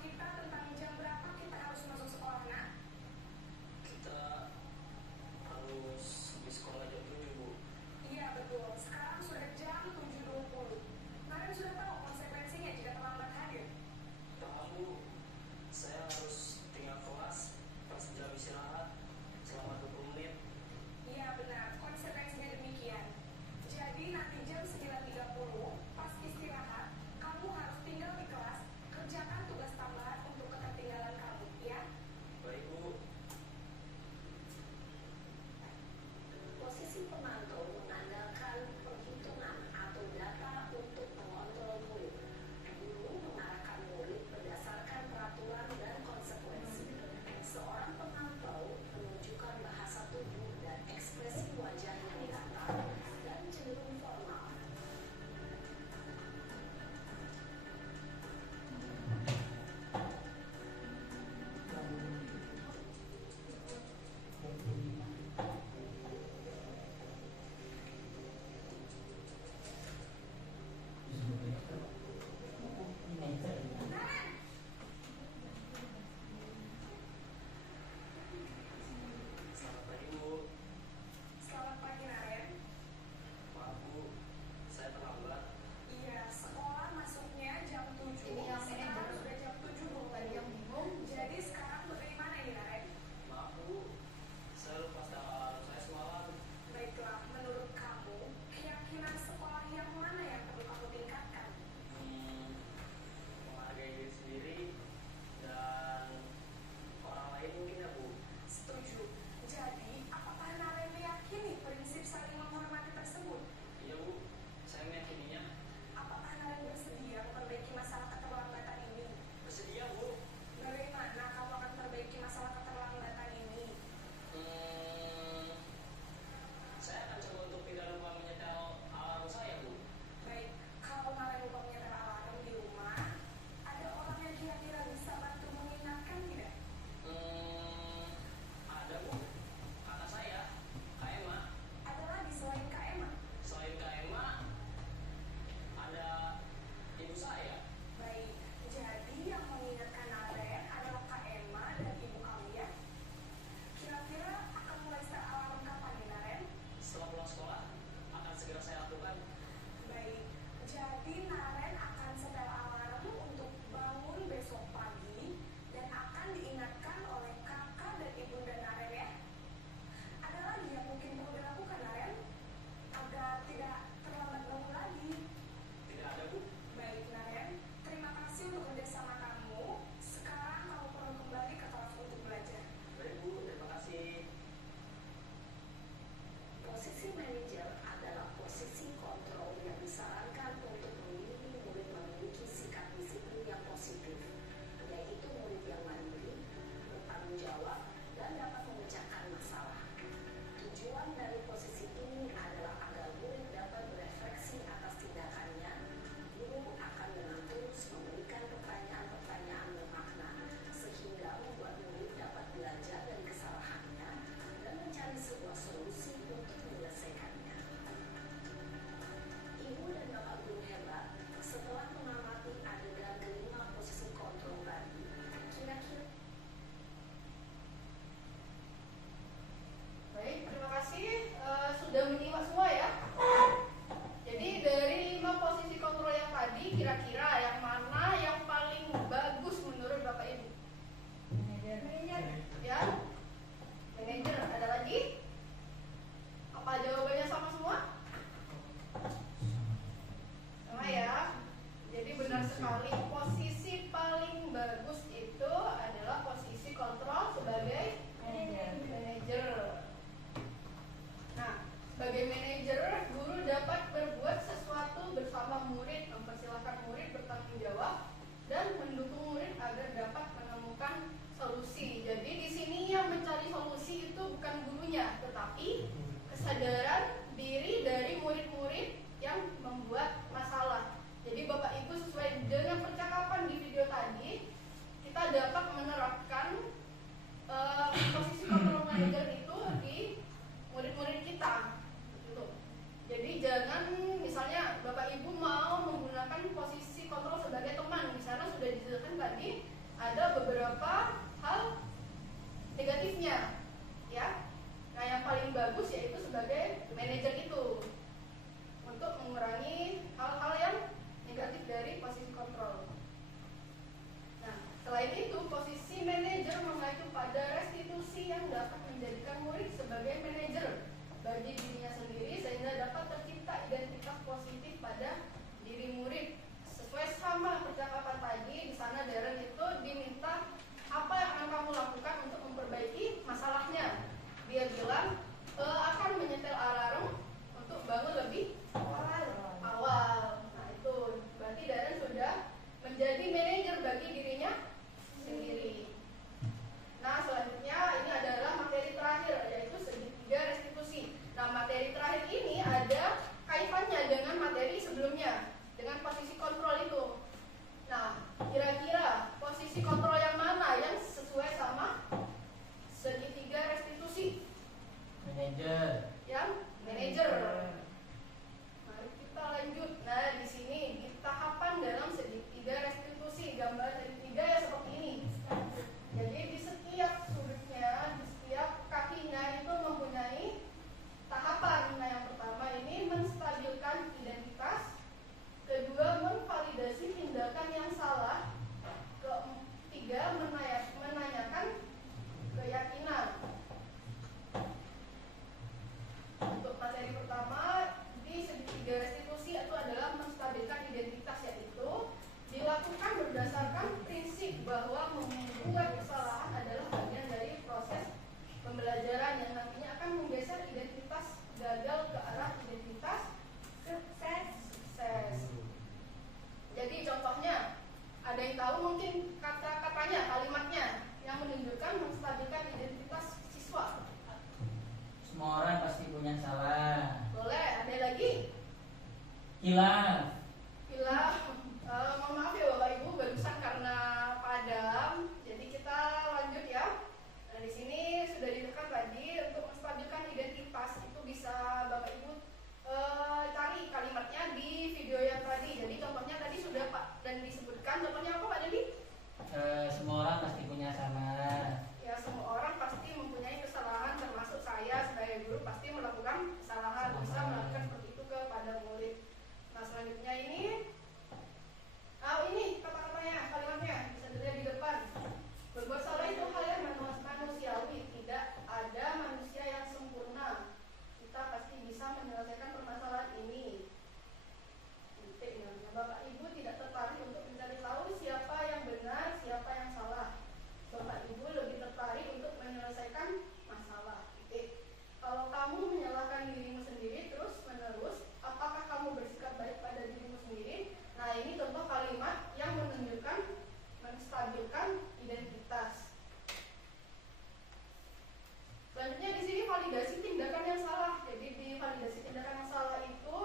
kita tentang jam berapa kita harus masuk sekolah, nak? Kita harus di sekolah jam 7, Bu. Iya betul, sekarang sudah jam 7.20. Kalian sudah tahu konsekuensinya jika terlambat hadir? Tahu, Bu, saya harus tinggal kelas pas jam istirahat selama 20 menit. Iya benar, konsekuensinya demikian. Jadi nanti jam 9.30 pas istirahat, kamu harus tinggal di kelas, kerjakan tugas tambahan untuk ketertinggalan kamu, ya? Baik, Bu. Posisi pemantau mengandalkan perhitungan atau data untuk mengontrol murid. Guru mengarahkan murid berdasarkan peraturan dan konsekuensi. Seorang pemantau menunjukkan bahasa tubuh dan ekspresi wajah yang datar dan cenderung formal. Selamat pagi, Bu. Selamat pagi, Naren. Maaf, Bu, saya terlambat. Iya, sekolah masuknya jam 7. Ini yang Sekarang manajer. sudah jam 7.20. Tadi yang bingung. Jadi sekarang bagaimana ini, Naren? Maaf, Bu, saya lupa data saya semalam. Baiklah, menurut kamu, keyakinan sekolah yang mana yang perlu kamu tingkatkan? Menghargai diri sendiri dan orang lain mungkin ya, Bu. Setuju. Jadi, apakah Naren meyakini prinsip saling menghormati tersebut? Iya, Bu, saya meyakininya. Apakah Naren bersedia memperbaiki masalah keterlambatan ini? Bersedia, Bu. Bagaimana kamu akan perbaiki masalah keterlambatan ini? Saya akan coba untuk tidak lupa menyetel alarm saya, Bu. Baik, kalau Naren lupa menyetel alarm di rumah, ada orang yang kira-kira bisa bantu mengingatkan tidak? Ada, Bu. Kakak saya, Kak Emma. Ada lagi selain Kak Emma? Selain Kak Emma, ada ibu saya. Baik, jadi yang mengingatkan Naren adalah Kak Emma dan ibu kamu ya? Kira-kira akan mulai set alarm kapan nih, Naren? Setelah pulang sekolah, akan segera saya lakukan. Baik, jadi Naren akan setel alarm untuk bangun besok pagi dan akan diingatkan oleh kakak dan ibunda Naren ya. Ada lagi yang mungkin perlu dilakukan, Naren, agar tidak terlambat bangun lagi. Tidak ada, Bu. Baik, Naren, terima kasih untuk kerjasama kamu. Sekarang kamu perlu kembali ke kelas untuk belajar. Baik, Bu. Terima kasih. Posisi manajer adalah posisi kontrol yang disarankan untuk membimbing murid memiliki sikap disiplin yang positif, yaitu murid yang mandiri, bertanggung jawab, dan dapat memecahkan masalah. Tujuan dari posisi ini adalah agar murid dapat berefleksi atas tindakannya. Guru akan dengan terus memberikan pertanyaan-pertanyaan bermakna, sehingga membuat murid dapat belajar dari kesalahannya dan mencari sebuah solusi untuk menyelesaikannya. Ibu dan Bapak guru hebat, setelah mengamati adegan kelima posisi kontrol tadi, kira-kira Baik, terima kasih sudah menyimak semua ya. Jadi dari 5 posisi kontrol yang tadi, kira-kira yang mana yang paling bagus menurut Bapak Ibu? Manajer. Ya, manajer. Ada lagi? Apa jawabannya sama semua? Sama ya. Jadi benar sekali, posisi paling bagus itu adalah posisi kontrol sebagai manajer. Nah, sebagai manajer, guru dapat berbuat sesuatu bersama murid, mempersilahkan murid bertanggung jawab, dan mendukung murid agar dapat menemukan solusi. Jadi di sini yang mencari solusi itu bukan gurunya, tetapi kesadaran diri dari murid-murid yang membuat masalah. Jadi Bapak Ibu dengan posisi kontrol itu. Nah, kira-kira posisi kontrol yang mana yang sesuai sama segitiga restitusi? Manajer. Yang manajer. Mari kita lanjut. Nah, di sini di tahapan dalam segitiga restitusi, gambar segitiga ya seperti ini. Jadi di setiap sudutnya, di setiap kakinya itu mempunyai tahapan. Nah, yang pertama ini menstabilkan identitas, kedua memvalidasi tindakan yang salah, ketiga menanyakan keyakinan. Untuk materi pertama di segitiga restitusi itu adalah menstabilkan identitas, yaitu dilakukan berdasarkan prinsip bahwa membuat kesalahan adalah bagian dari proses pembelajaran yang nantinya akan menggeser identitas gagal ke arah identitas sukses. Jadi contohnya, ada yang tahu mungkin kata-katanya, kalimatnya yang menunjukkan menstabilkan identitas siswa? Semua orang pasti punya salah. Boleh, ada lagi? Hilaf. Hilaf. Mohon maaf ya Bapak Ibu, barusan karena padam, jadi kita lanjut ya. Nah, di sini sudah ditekan tadi untuk menstabilkan identitas itu bisa Bapak Ibu cari kalimatnya di video yang tadi. Jadi contohnya tadi sudah Pak dan disebutkan. Contohnya apa Pak Dedi? Semua orang pasti punya salah. Ya, semua orang pasti mempunyai kesalahan, termasuk saya sebagai guru pasti melakukan kesalahan, bisa melakukan seperti itu kepada murid. Nah, selanjutnya ini kata-katanya, kalimatnya bisa dilihat di depan. Berbuat salah itu hal yang manusiawi, tidak ada manusia yang sempurna. Kita pasti bisa menyelesaikan permasalahan ini. Bapak Ibu tidak tertarik untuk mencari tahu siapa yang benar, siapa yang salah. Bapak Ibu lebih tertarik untuk menyelesaikan masalah. Kalau kamu menyalahkan dirimu sendiri terus menerus, apakah kamu bersikap baik pada dirimu sendiri? Nah, ini contoh kalimat yang menunjukkan menstabilkan identitas. Selanjutnya di sini validasi tindakan yang salah. Jadi di validasi tindakan yang salah itu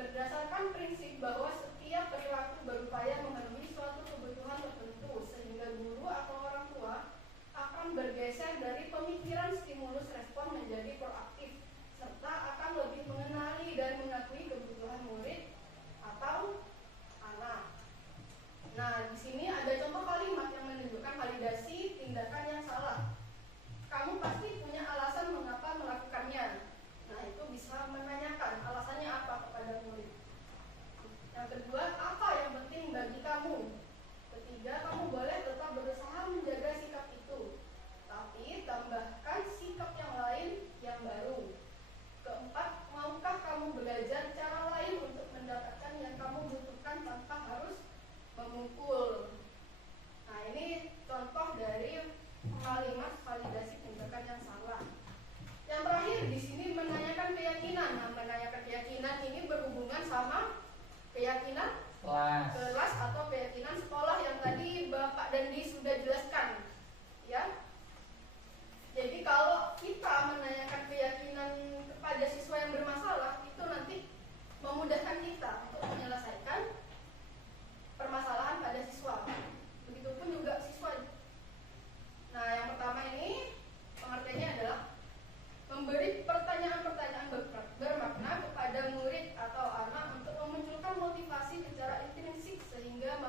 berdasarkan prinsip bahwa setiap perilaku berupaya memenuhi suatu kebutuhan tertentu, sehingga guru atau orang tua akan bergeser dari pemikiran stimulus respon menjadi proaktif, serta akan lebih mengenali dan mengakui kebutuhan murid atau anak. Nah, di sini ada contoh kalimat yang menunjukkan validasi tindakan yang salah. Kamu pasti punya alasan mengapa melakukannya. Nah, itu bisa menanyakan alasannya apa kepada murid. Yang kedua, apa yang penting bagi kamu? Ketiga, kamu boleh tetap berusaha menjaga sikap itu, tapi tambahkan sikap yang lain yang baru. Keempat, maukah kamu belajar cara lain untuk mendapatkan yang kamu butuhkan tanpa harus memukul? Nah, ini contoh dari kalimat validasi tindakan yang salah. Yang terakhir di sini menanyakan keyakinan. Nah, menanyakan keyakinan ini berhubungan sama keyakinan kelas atau keyakinan sekolah yang tadi Bapak Dandi sudah jelaskan, ya. Jadi kalau kita menanyakan keyakinan kepada siswa yang bermasalah, itu nanti memudahkan kita untuk menyelesaikan permasalahan pada siswa. Begitupun juga siswa. Nah, yang pertama ini pengertiannya adalah memberi pertanyaan-pertanyaan bermakna kepada murid atau anak untuk memunculkan motivasi secara intrinsik sehingga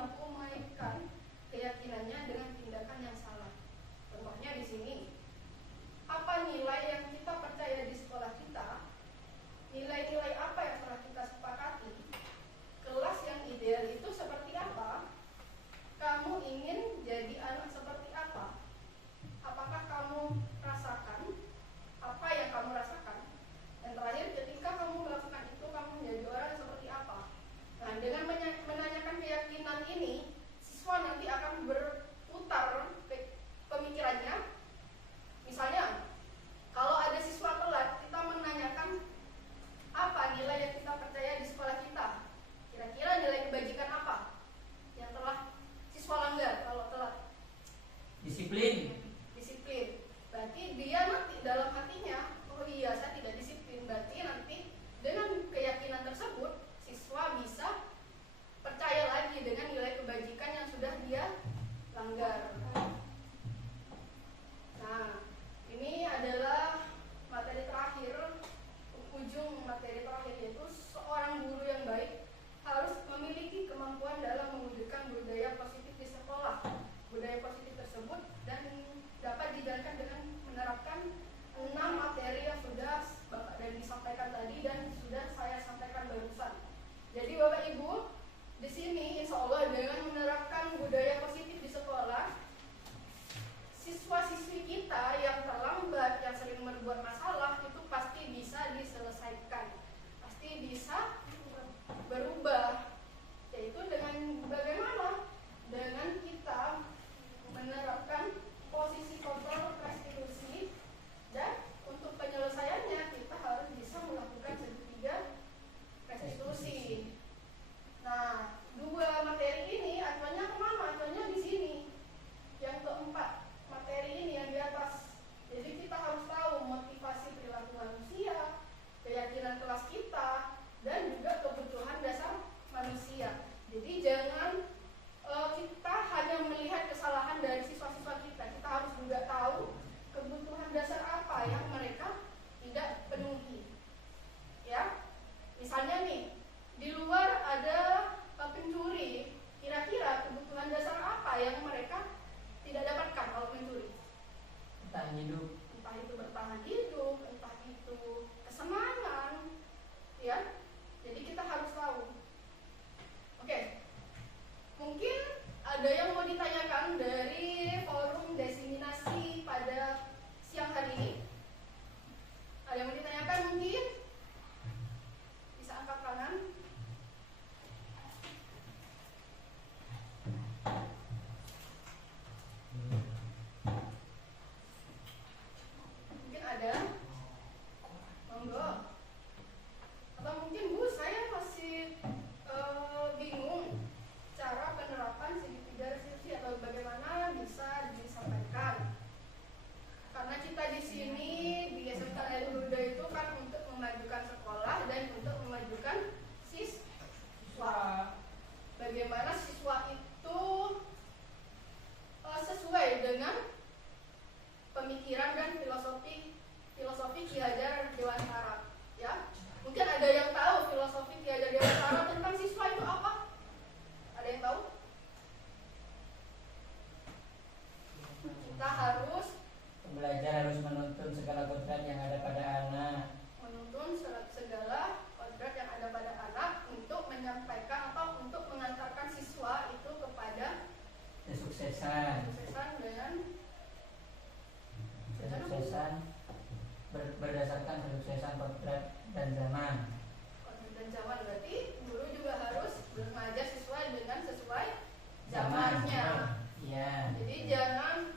kesuksesan berdasarkan kesuksesan kodrat dan zaman. Dan zaman berarti guru juga harus mengajar sesuai zamannya. Ya. Jadi jangan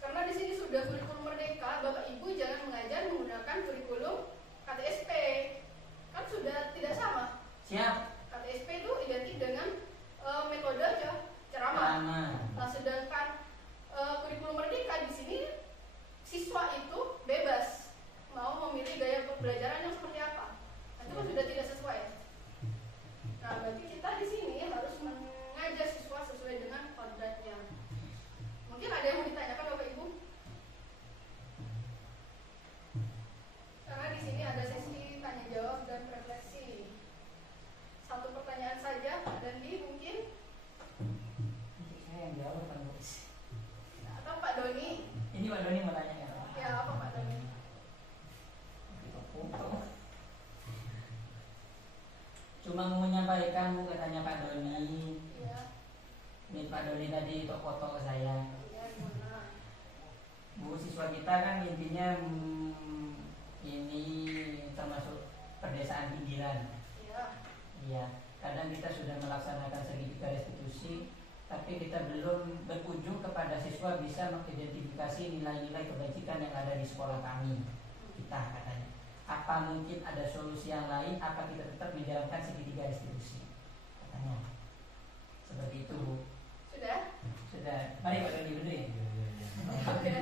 karena di sini sudah kurikulum merdeka, Bapak Ibu jangan mengajar menggunakan kurikulum KTSP, kan sudah tidak sama. Siap. KTSP itu identik dengan metode ceramah. Nah, sedangkan kurikulum merdeka di sini siswa itu bebas mau memilih gaya pembelajaran yang seperti apa. Nah, itu kan sudah tidak sesuai. Nah, berarti kita di sini harus mengajar siswa sesuai dengan kodratnya. Mungkin ada yang mau ditanyakan Bapak Ibu? Karena di sini ada sesi tanya jawab dan refleksi. Satu pertanyaan saja, Pak Dandi mungkin? Saya yang jawab kan, Bu. Atau Pak Doni? Ini Pak Doni mau tanya kan? Ya, apa Pak Doni? Cuma mau menyampaikan, Bu, katanya Pak Doni. Iya. Ini Pak Doni tadi foto ke saya. Iya, gimana? Bu, siswa kita kan intinya ini termasuk pedesaan pinggiran. Iya. Iya, kadang kita sudah melaksanakan segitiga restitusi, tapi kita belum berujung kepada siswa bisa mengidentifikasi nilai-nilai kebajikan yang ada di sekolah kami. Kita katanya. Apa mungkin ada solusi yang lain? Apa kita tetap menjalankan segitiga restitusi? Katanya. Seperti itu, Bu. Sudah? Sudah. Mari Pak Doni berdiri. Oke,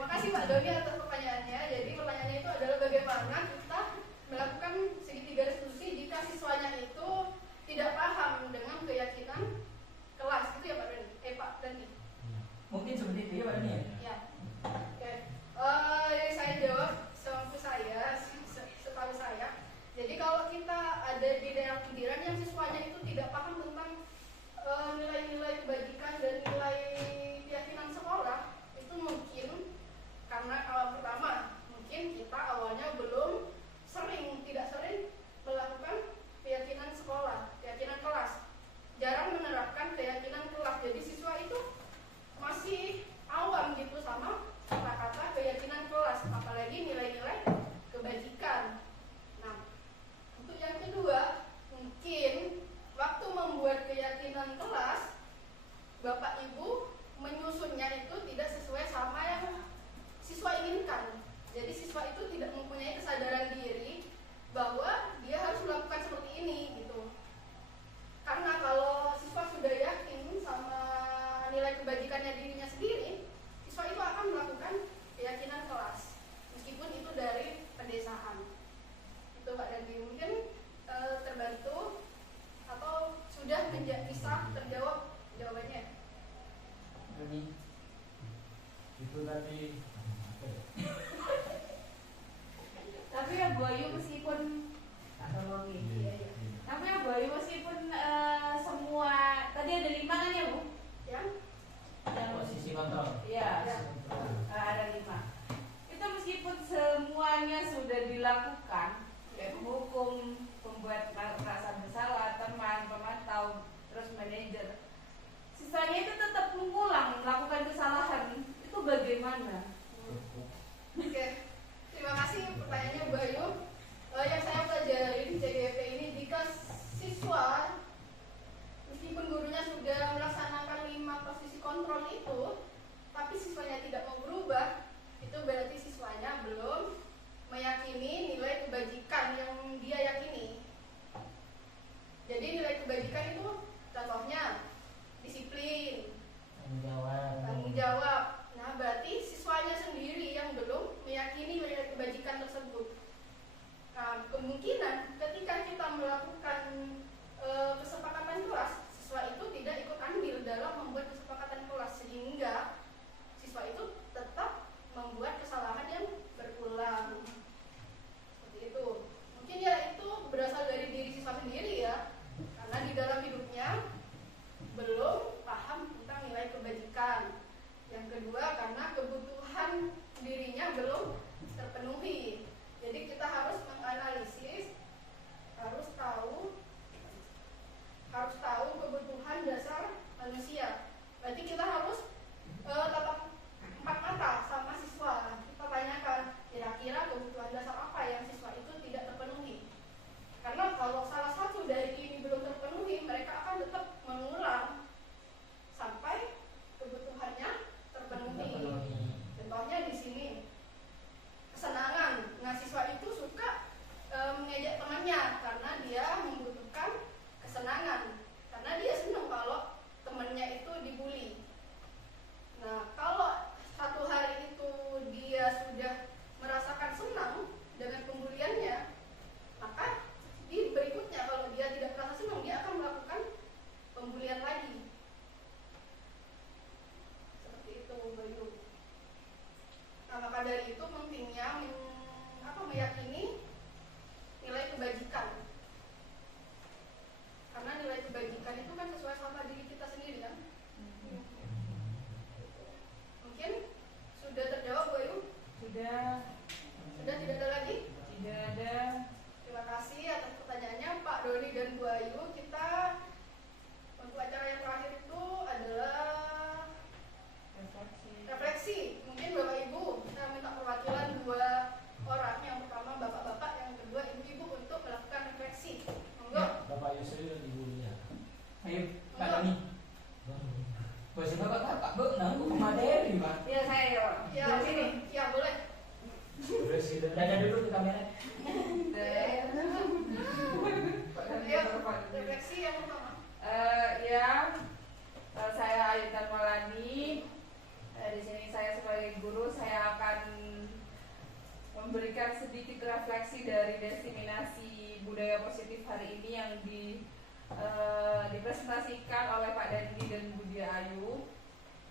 makasih Pak Doni atas pertanyaannya. Jadi pertanyaannya itu adalah bagaimana kita melakukan segitiga restitusi jika siswanya itu tidak paham dengan keyakinan kelas, itu ya Pak Doni? Pak Doni. Mungkin seperti itu ya Pak Doni ya? Ya. Oke. Saya jawab setahu saya. Jadi kalau kita ada di daerah pinggiran yang siswanya itu tidak paham tentang nilai-nilai kebajikan dan nilai keyakinan sekolah, itu mungkin karena pertama mungkin kita awalnya tidak sering melakukan keyakinan sekolah, keyakinan kelas, jarang menerapkan keyakinan kelas. Jadi siswa itu masih awam gitu sama kata-kata keyakinan kelas, apalagi nilai-nilai kebajikan. Nah, untuk yang kedua, mungkin waktu membuat keyakinan kelas, Bapak Ibu menyusunnya itu tidak sesuai sama yang siswa inginkan. Jadi siswa itu tidak mempunyai kesadaran diri bahwa dia harus melakukan seperti ini gitu. Karena kalau siswa sudah yakin sama nilai kebajikannya dirinya sendiri, siswa itu akan melakukan keyakinan kelas, meskipun itu dari pedesaan. Itu Pak Dandi, mungkin terbantu atau sudah bisa terjawab jawabannya? Doni. Itu tadi. Tapi ya Bu Ayu meskipun tapi ya Bu Ayu meskipun semua tadi ada 5 kan ya Bu? Yang Posisi kontrol. Iya. Ya. Ada 5. Itu meskipun semuanya sudah dilakukan, ya hukum, pembuat perasaan bersalah, teman, pemantau, terus manajer, sisanya itu tetap mengulang melakukan kesalahan, itu bagaimana? Oke, terima kasih pertanyaannya Bu Ayu. Yang saya pelajari di CGP ini, jika siswa meskipun gurunya sudah melaksanakan 5 posisi kontrol itu, tapi siswanya tidak mau berubah, itu berarti siswanya belum meyakini nilai kebajikan yang dia yakini. Jadi nilai kebajikan itu contohnya disiplin, tanggung jawab. Nah, berarti siswanya sendiri yang belum meyakini nilai kebajikan tersebut. Nah, kemungkinan ketika kita melakukan desiminasi budaya positif hari ini yang dipresentasikan oleh Pak Dandi dan Bu Dia Ayu.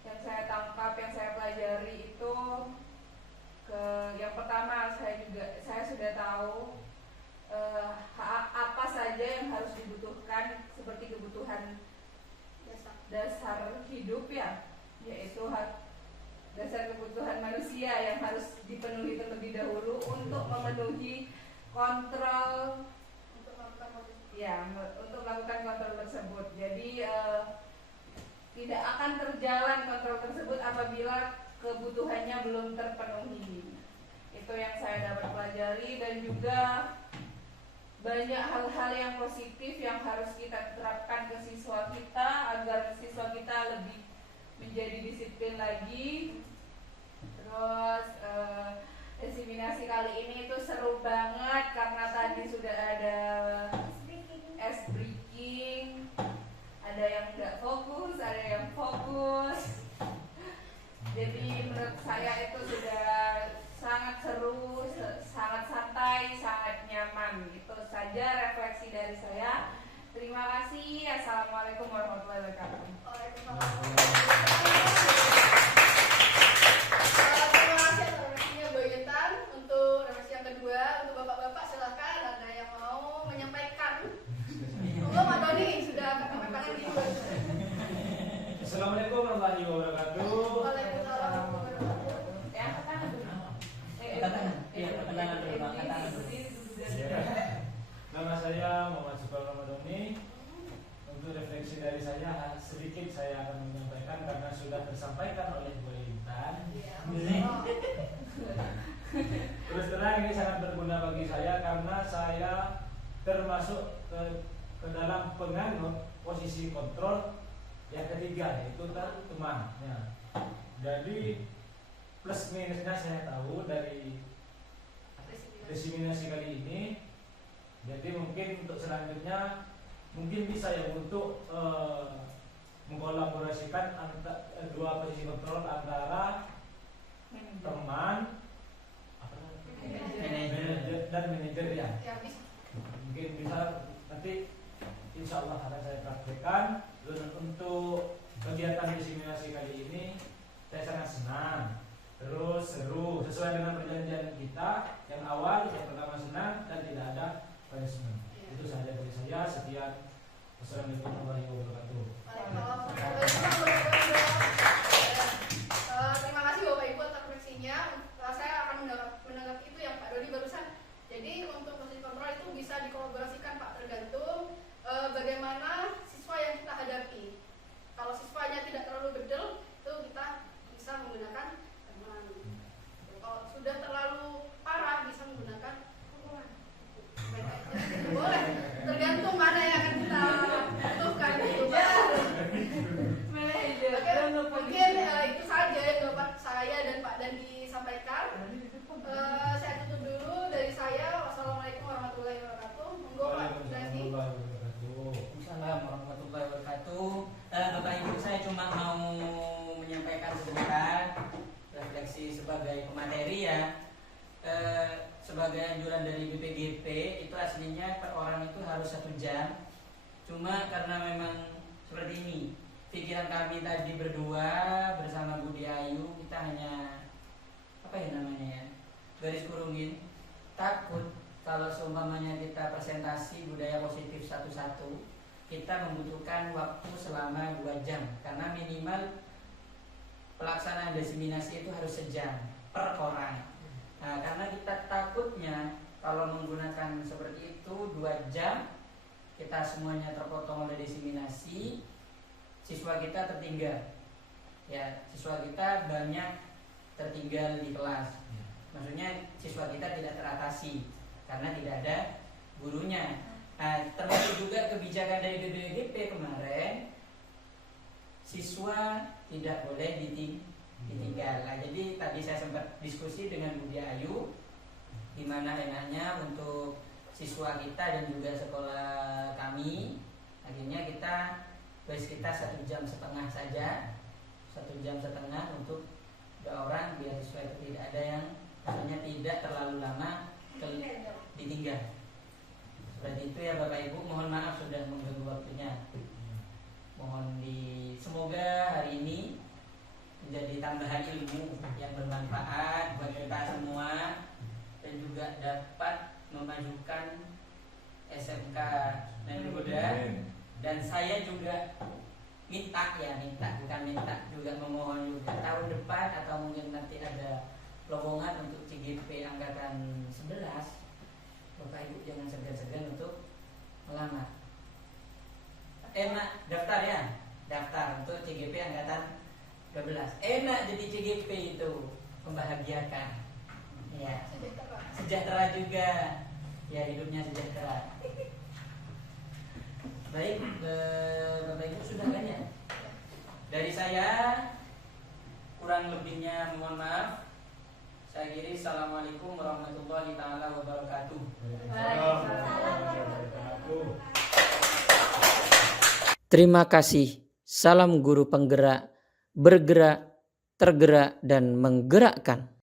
Yang saya tangkap, yang saya pelajari itu yang pertama saya sudah tahu apa saja yang harus dibutuhkan seperti kebutuhan dasar hidup ya, yaitu dasar kebutuhan manusia yang harus dipenuhi terlebih dahulu untuk memenuhi kontrol untuk melakukan kontrol tersebut. Jadi tidak akan terjalan kontrol tersebut apabila kebutuhannya belum terpenuhi. Itu yang saya dapat pelajari, dan juga banyak hal-hal yang positif yang harus kita terapkan ke siswa kita agar siswa kita lebih menjadi disiplin lagi. Terus desiminasi kali ini itu seru banget karena tadi sudah ada ice breaking, ada yang nggak fokus, ada yang fokus. Jadi menurut saya itu sudah sangat seru, sangat santai, sangat nyaman. Itu saja refleksi dari saya. Terima kasih. Assalamualaikum warahmatullahi wabarakatuh. Terima kasih atas refleksinya Bu Intan. Untuk refleksi yang kedua, untuk bapak-bapak silahkan ada yang mau menyampaikan. Pak Doni sudah kami panen di dua. Assalamualaikum warahmatullahi wabarakatuh. Waalaikumsalam warahmatullahi wabarakatuh. Nama saya Muhammad Subhan Ramadhani. Untuk refleksi dari saya sedikit saya akan menyampaikan karena sudah tersampaikan oleh Bu Intan. Terus terang ini sangat berguna bagi saya karena saya termasuk ke dalam penganut posisi kontrol yang ketiga, yaitu teman. Ya. Jadi plus minusnya saya tahu dari desiminasi kali ini. Jadi mungkin untuk selanjutnya mungkin bisa ya untuk mengkolaborasikan dua posisi kontrol antara teman, manajer dan manajer ya. Mungkin bisa nanti insya Allah akan saya praktekkan. Dan untuk kegiatan desiminasi kali ini saya sangat senang, terus seru, sesuai dengan perjanjian kita yang awal, yang pertama senang dan tidak ada punishment. Itu saja dari saya. Sekian. Wassalamualaikum warahmatullahi wabarakatuh. Terima kasih Bapak Ibu atas refleksinya. Saya akan menanggapi itu yang Pak Doni barusan. Jadi untuk posisi kontrol itu bisa dikolaborasikan Pak, tergantung bagaimana siswa yang kita hadapi. Kalau siswanya tidak terlalu bedel, itu kita bisa menggunakan teman. Kalau sudah terlalu parah, bisa menggunakan boleh, tergantung mana yang akan kita butuhkan gitu. Mungkin itu saja yang dapat saya dan Pak Dandi sampaikan. Saya tutup dulu dari saya. Wassalamualaikum warahmatullahi wabarakatuh. Monggo Pak Dandi. Assalamualaikum warahmatullahi wabarakatuh. Bapak Ibu, saya cuma mau menyampaikan sebentar refleksi sebagai pemateri ya. Sebagai anjuran dari BPGP itu aslinya per orang itu harus 1 jam. Cuma karena memang seperti ini, pikiran kami tadi berdua bersama Bu Ayu, kita hanya garis kurungin, takut kalau seumpamanya kita presentasi budaya positif satu-satu, kita membutuhkan waktu selama 2 jam karena minimal pelaksanaan desiminasi itu harus 1 jam per orang. Nah, karena kita takutnya kalau menggunakan seperti itu 2 jam kita semuanya terpotong oleh desiminasi, siswa kita tertinggal. Ya, siswa kita banyak tertinggal di kelas. Maksudnya siswa kita tidak teratasi karena tidak ada gurunya. Nah, termasuk juga kebijakan dari BPGP kemarin, siswa tidak boleh ditinggal. Nah, jadi tadi saya sempat diskusi dengan Bu Ayu, di mana enaknya untuk siswa kita dan juga sekolah kami, akhirnya kita 1,5 jam saja, 1,5 jam untuk 2 orang biar siswa itu tidak ada yang maksudnya tidak terlalu lama ditinggal. Seperti itu ya Bapak Ibu, mohon maaf sudah mengganggu waktunya. Semoga hari ini menjadi tambahan ilmu yang bermanfaat buat kita semua dan juga dapat memajukan SMK Nani Huda. Dan saya juga minta juga memohon juga tahun depan atau mungkin nanti ada lowongan untuk CGP angkatan 11, Bapak Ibu jangan segan-segan untuk melamar. Enak daftar ya, daftar untuk CGP angkatan 12. Enak jadi CGP itu, membahagiakan. Ya, sejahtera juga. Ya, hidupnya sejahtera. Baik, Bapak Ibu sudah kan ya? Dari saya kurang lebihnya mohon maaf. Saya akhiri, assalamualaikum warahmatullahi taala wabarakatuh. Terima kasih. Salam guru penggerak, bergerak, tergerak dan menggerakkan.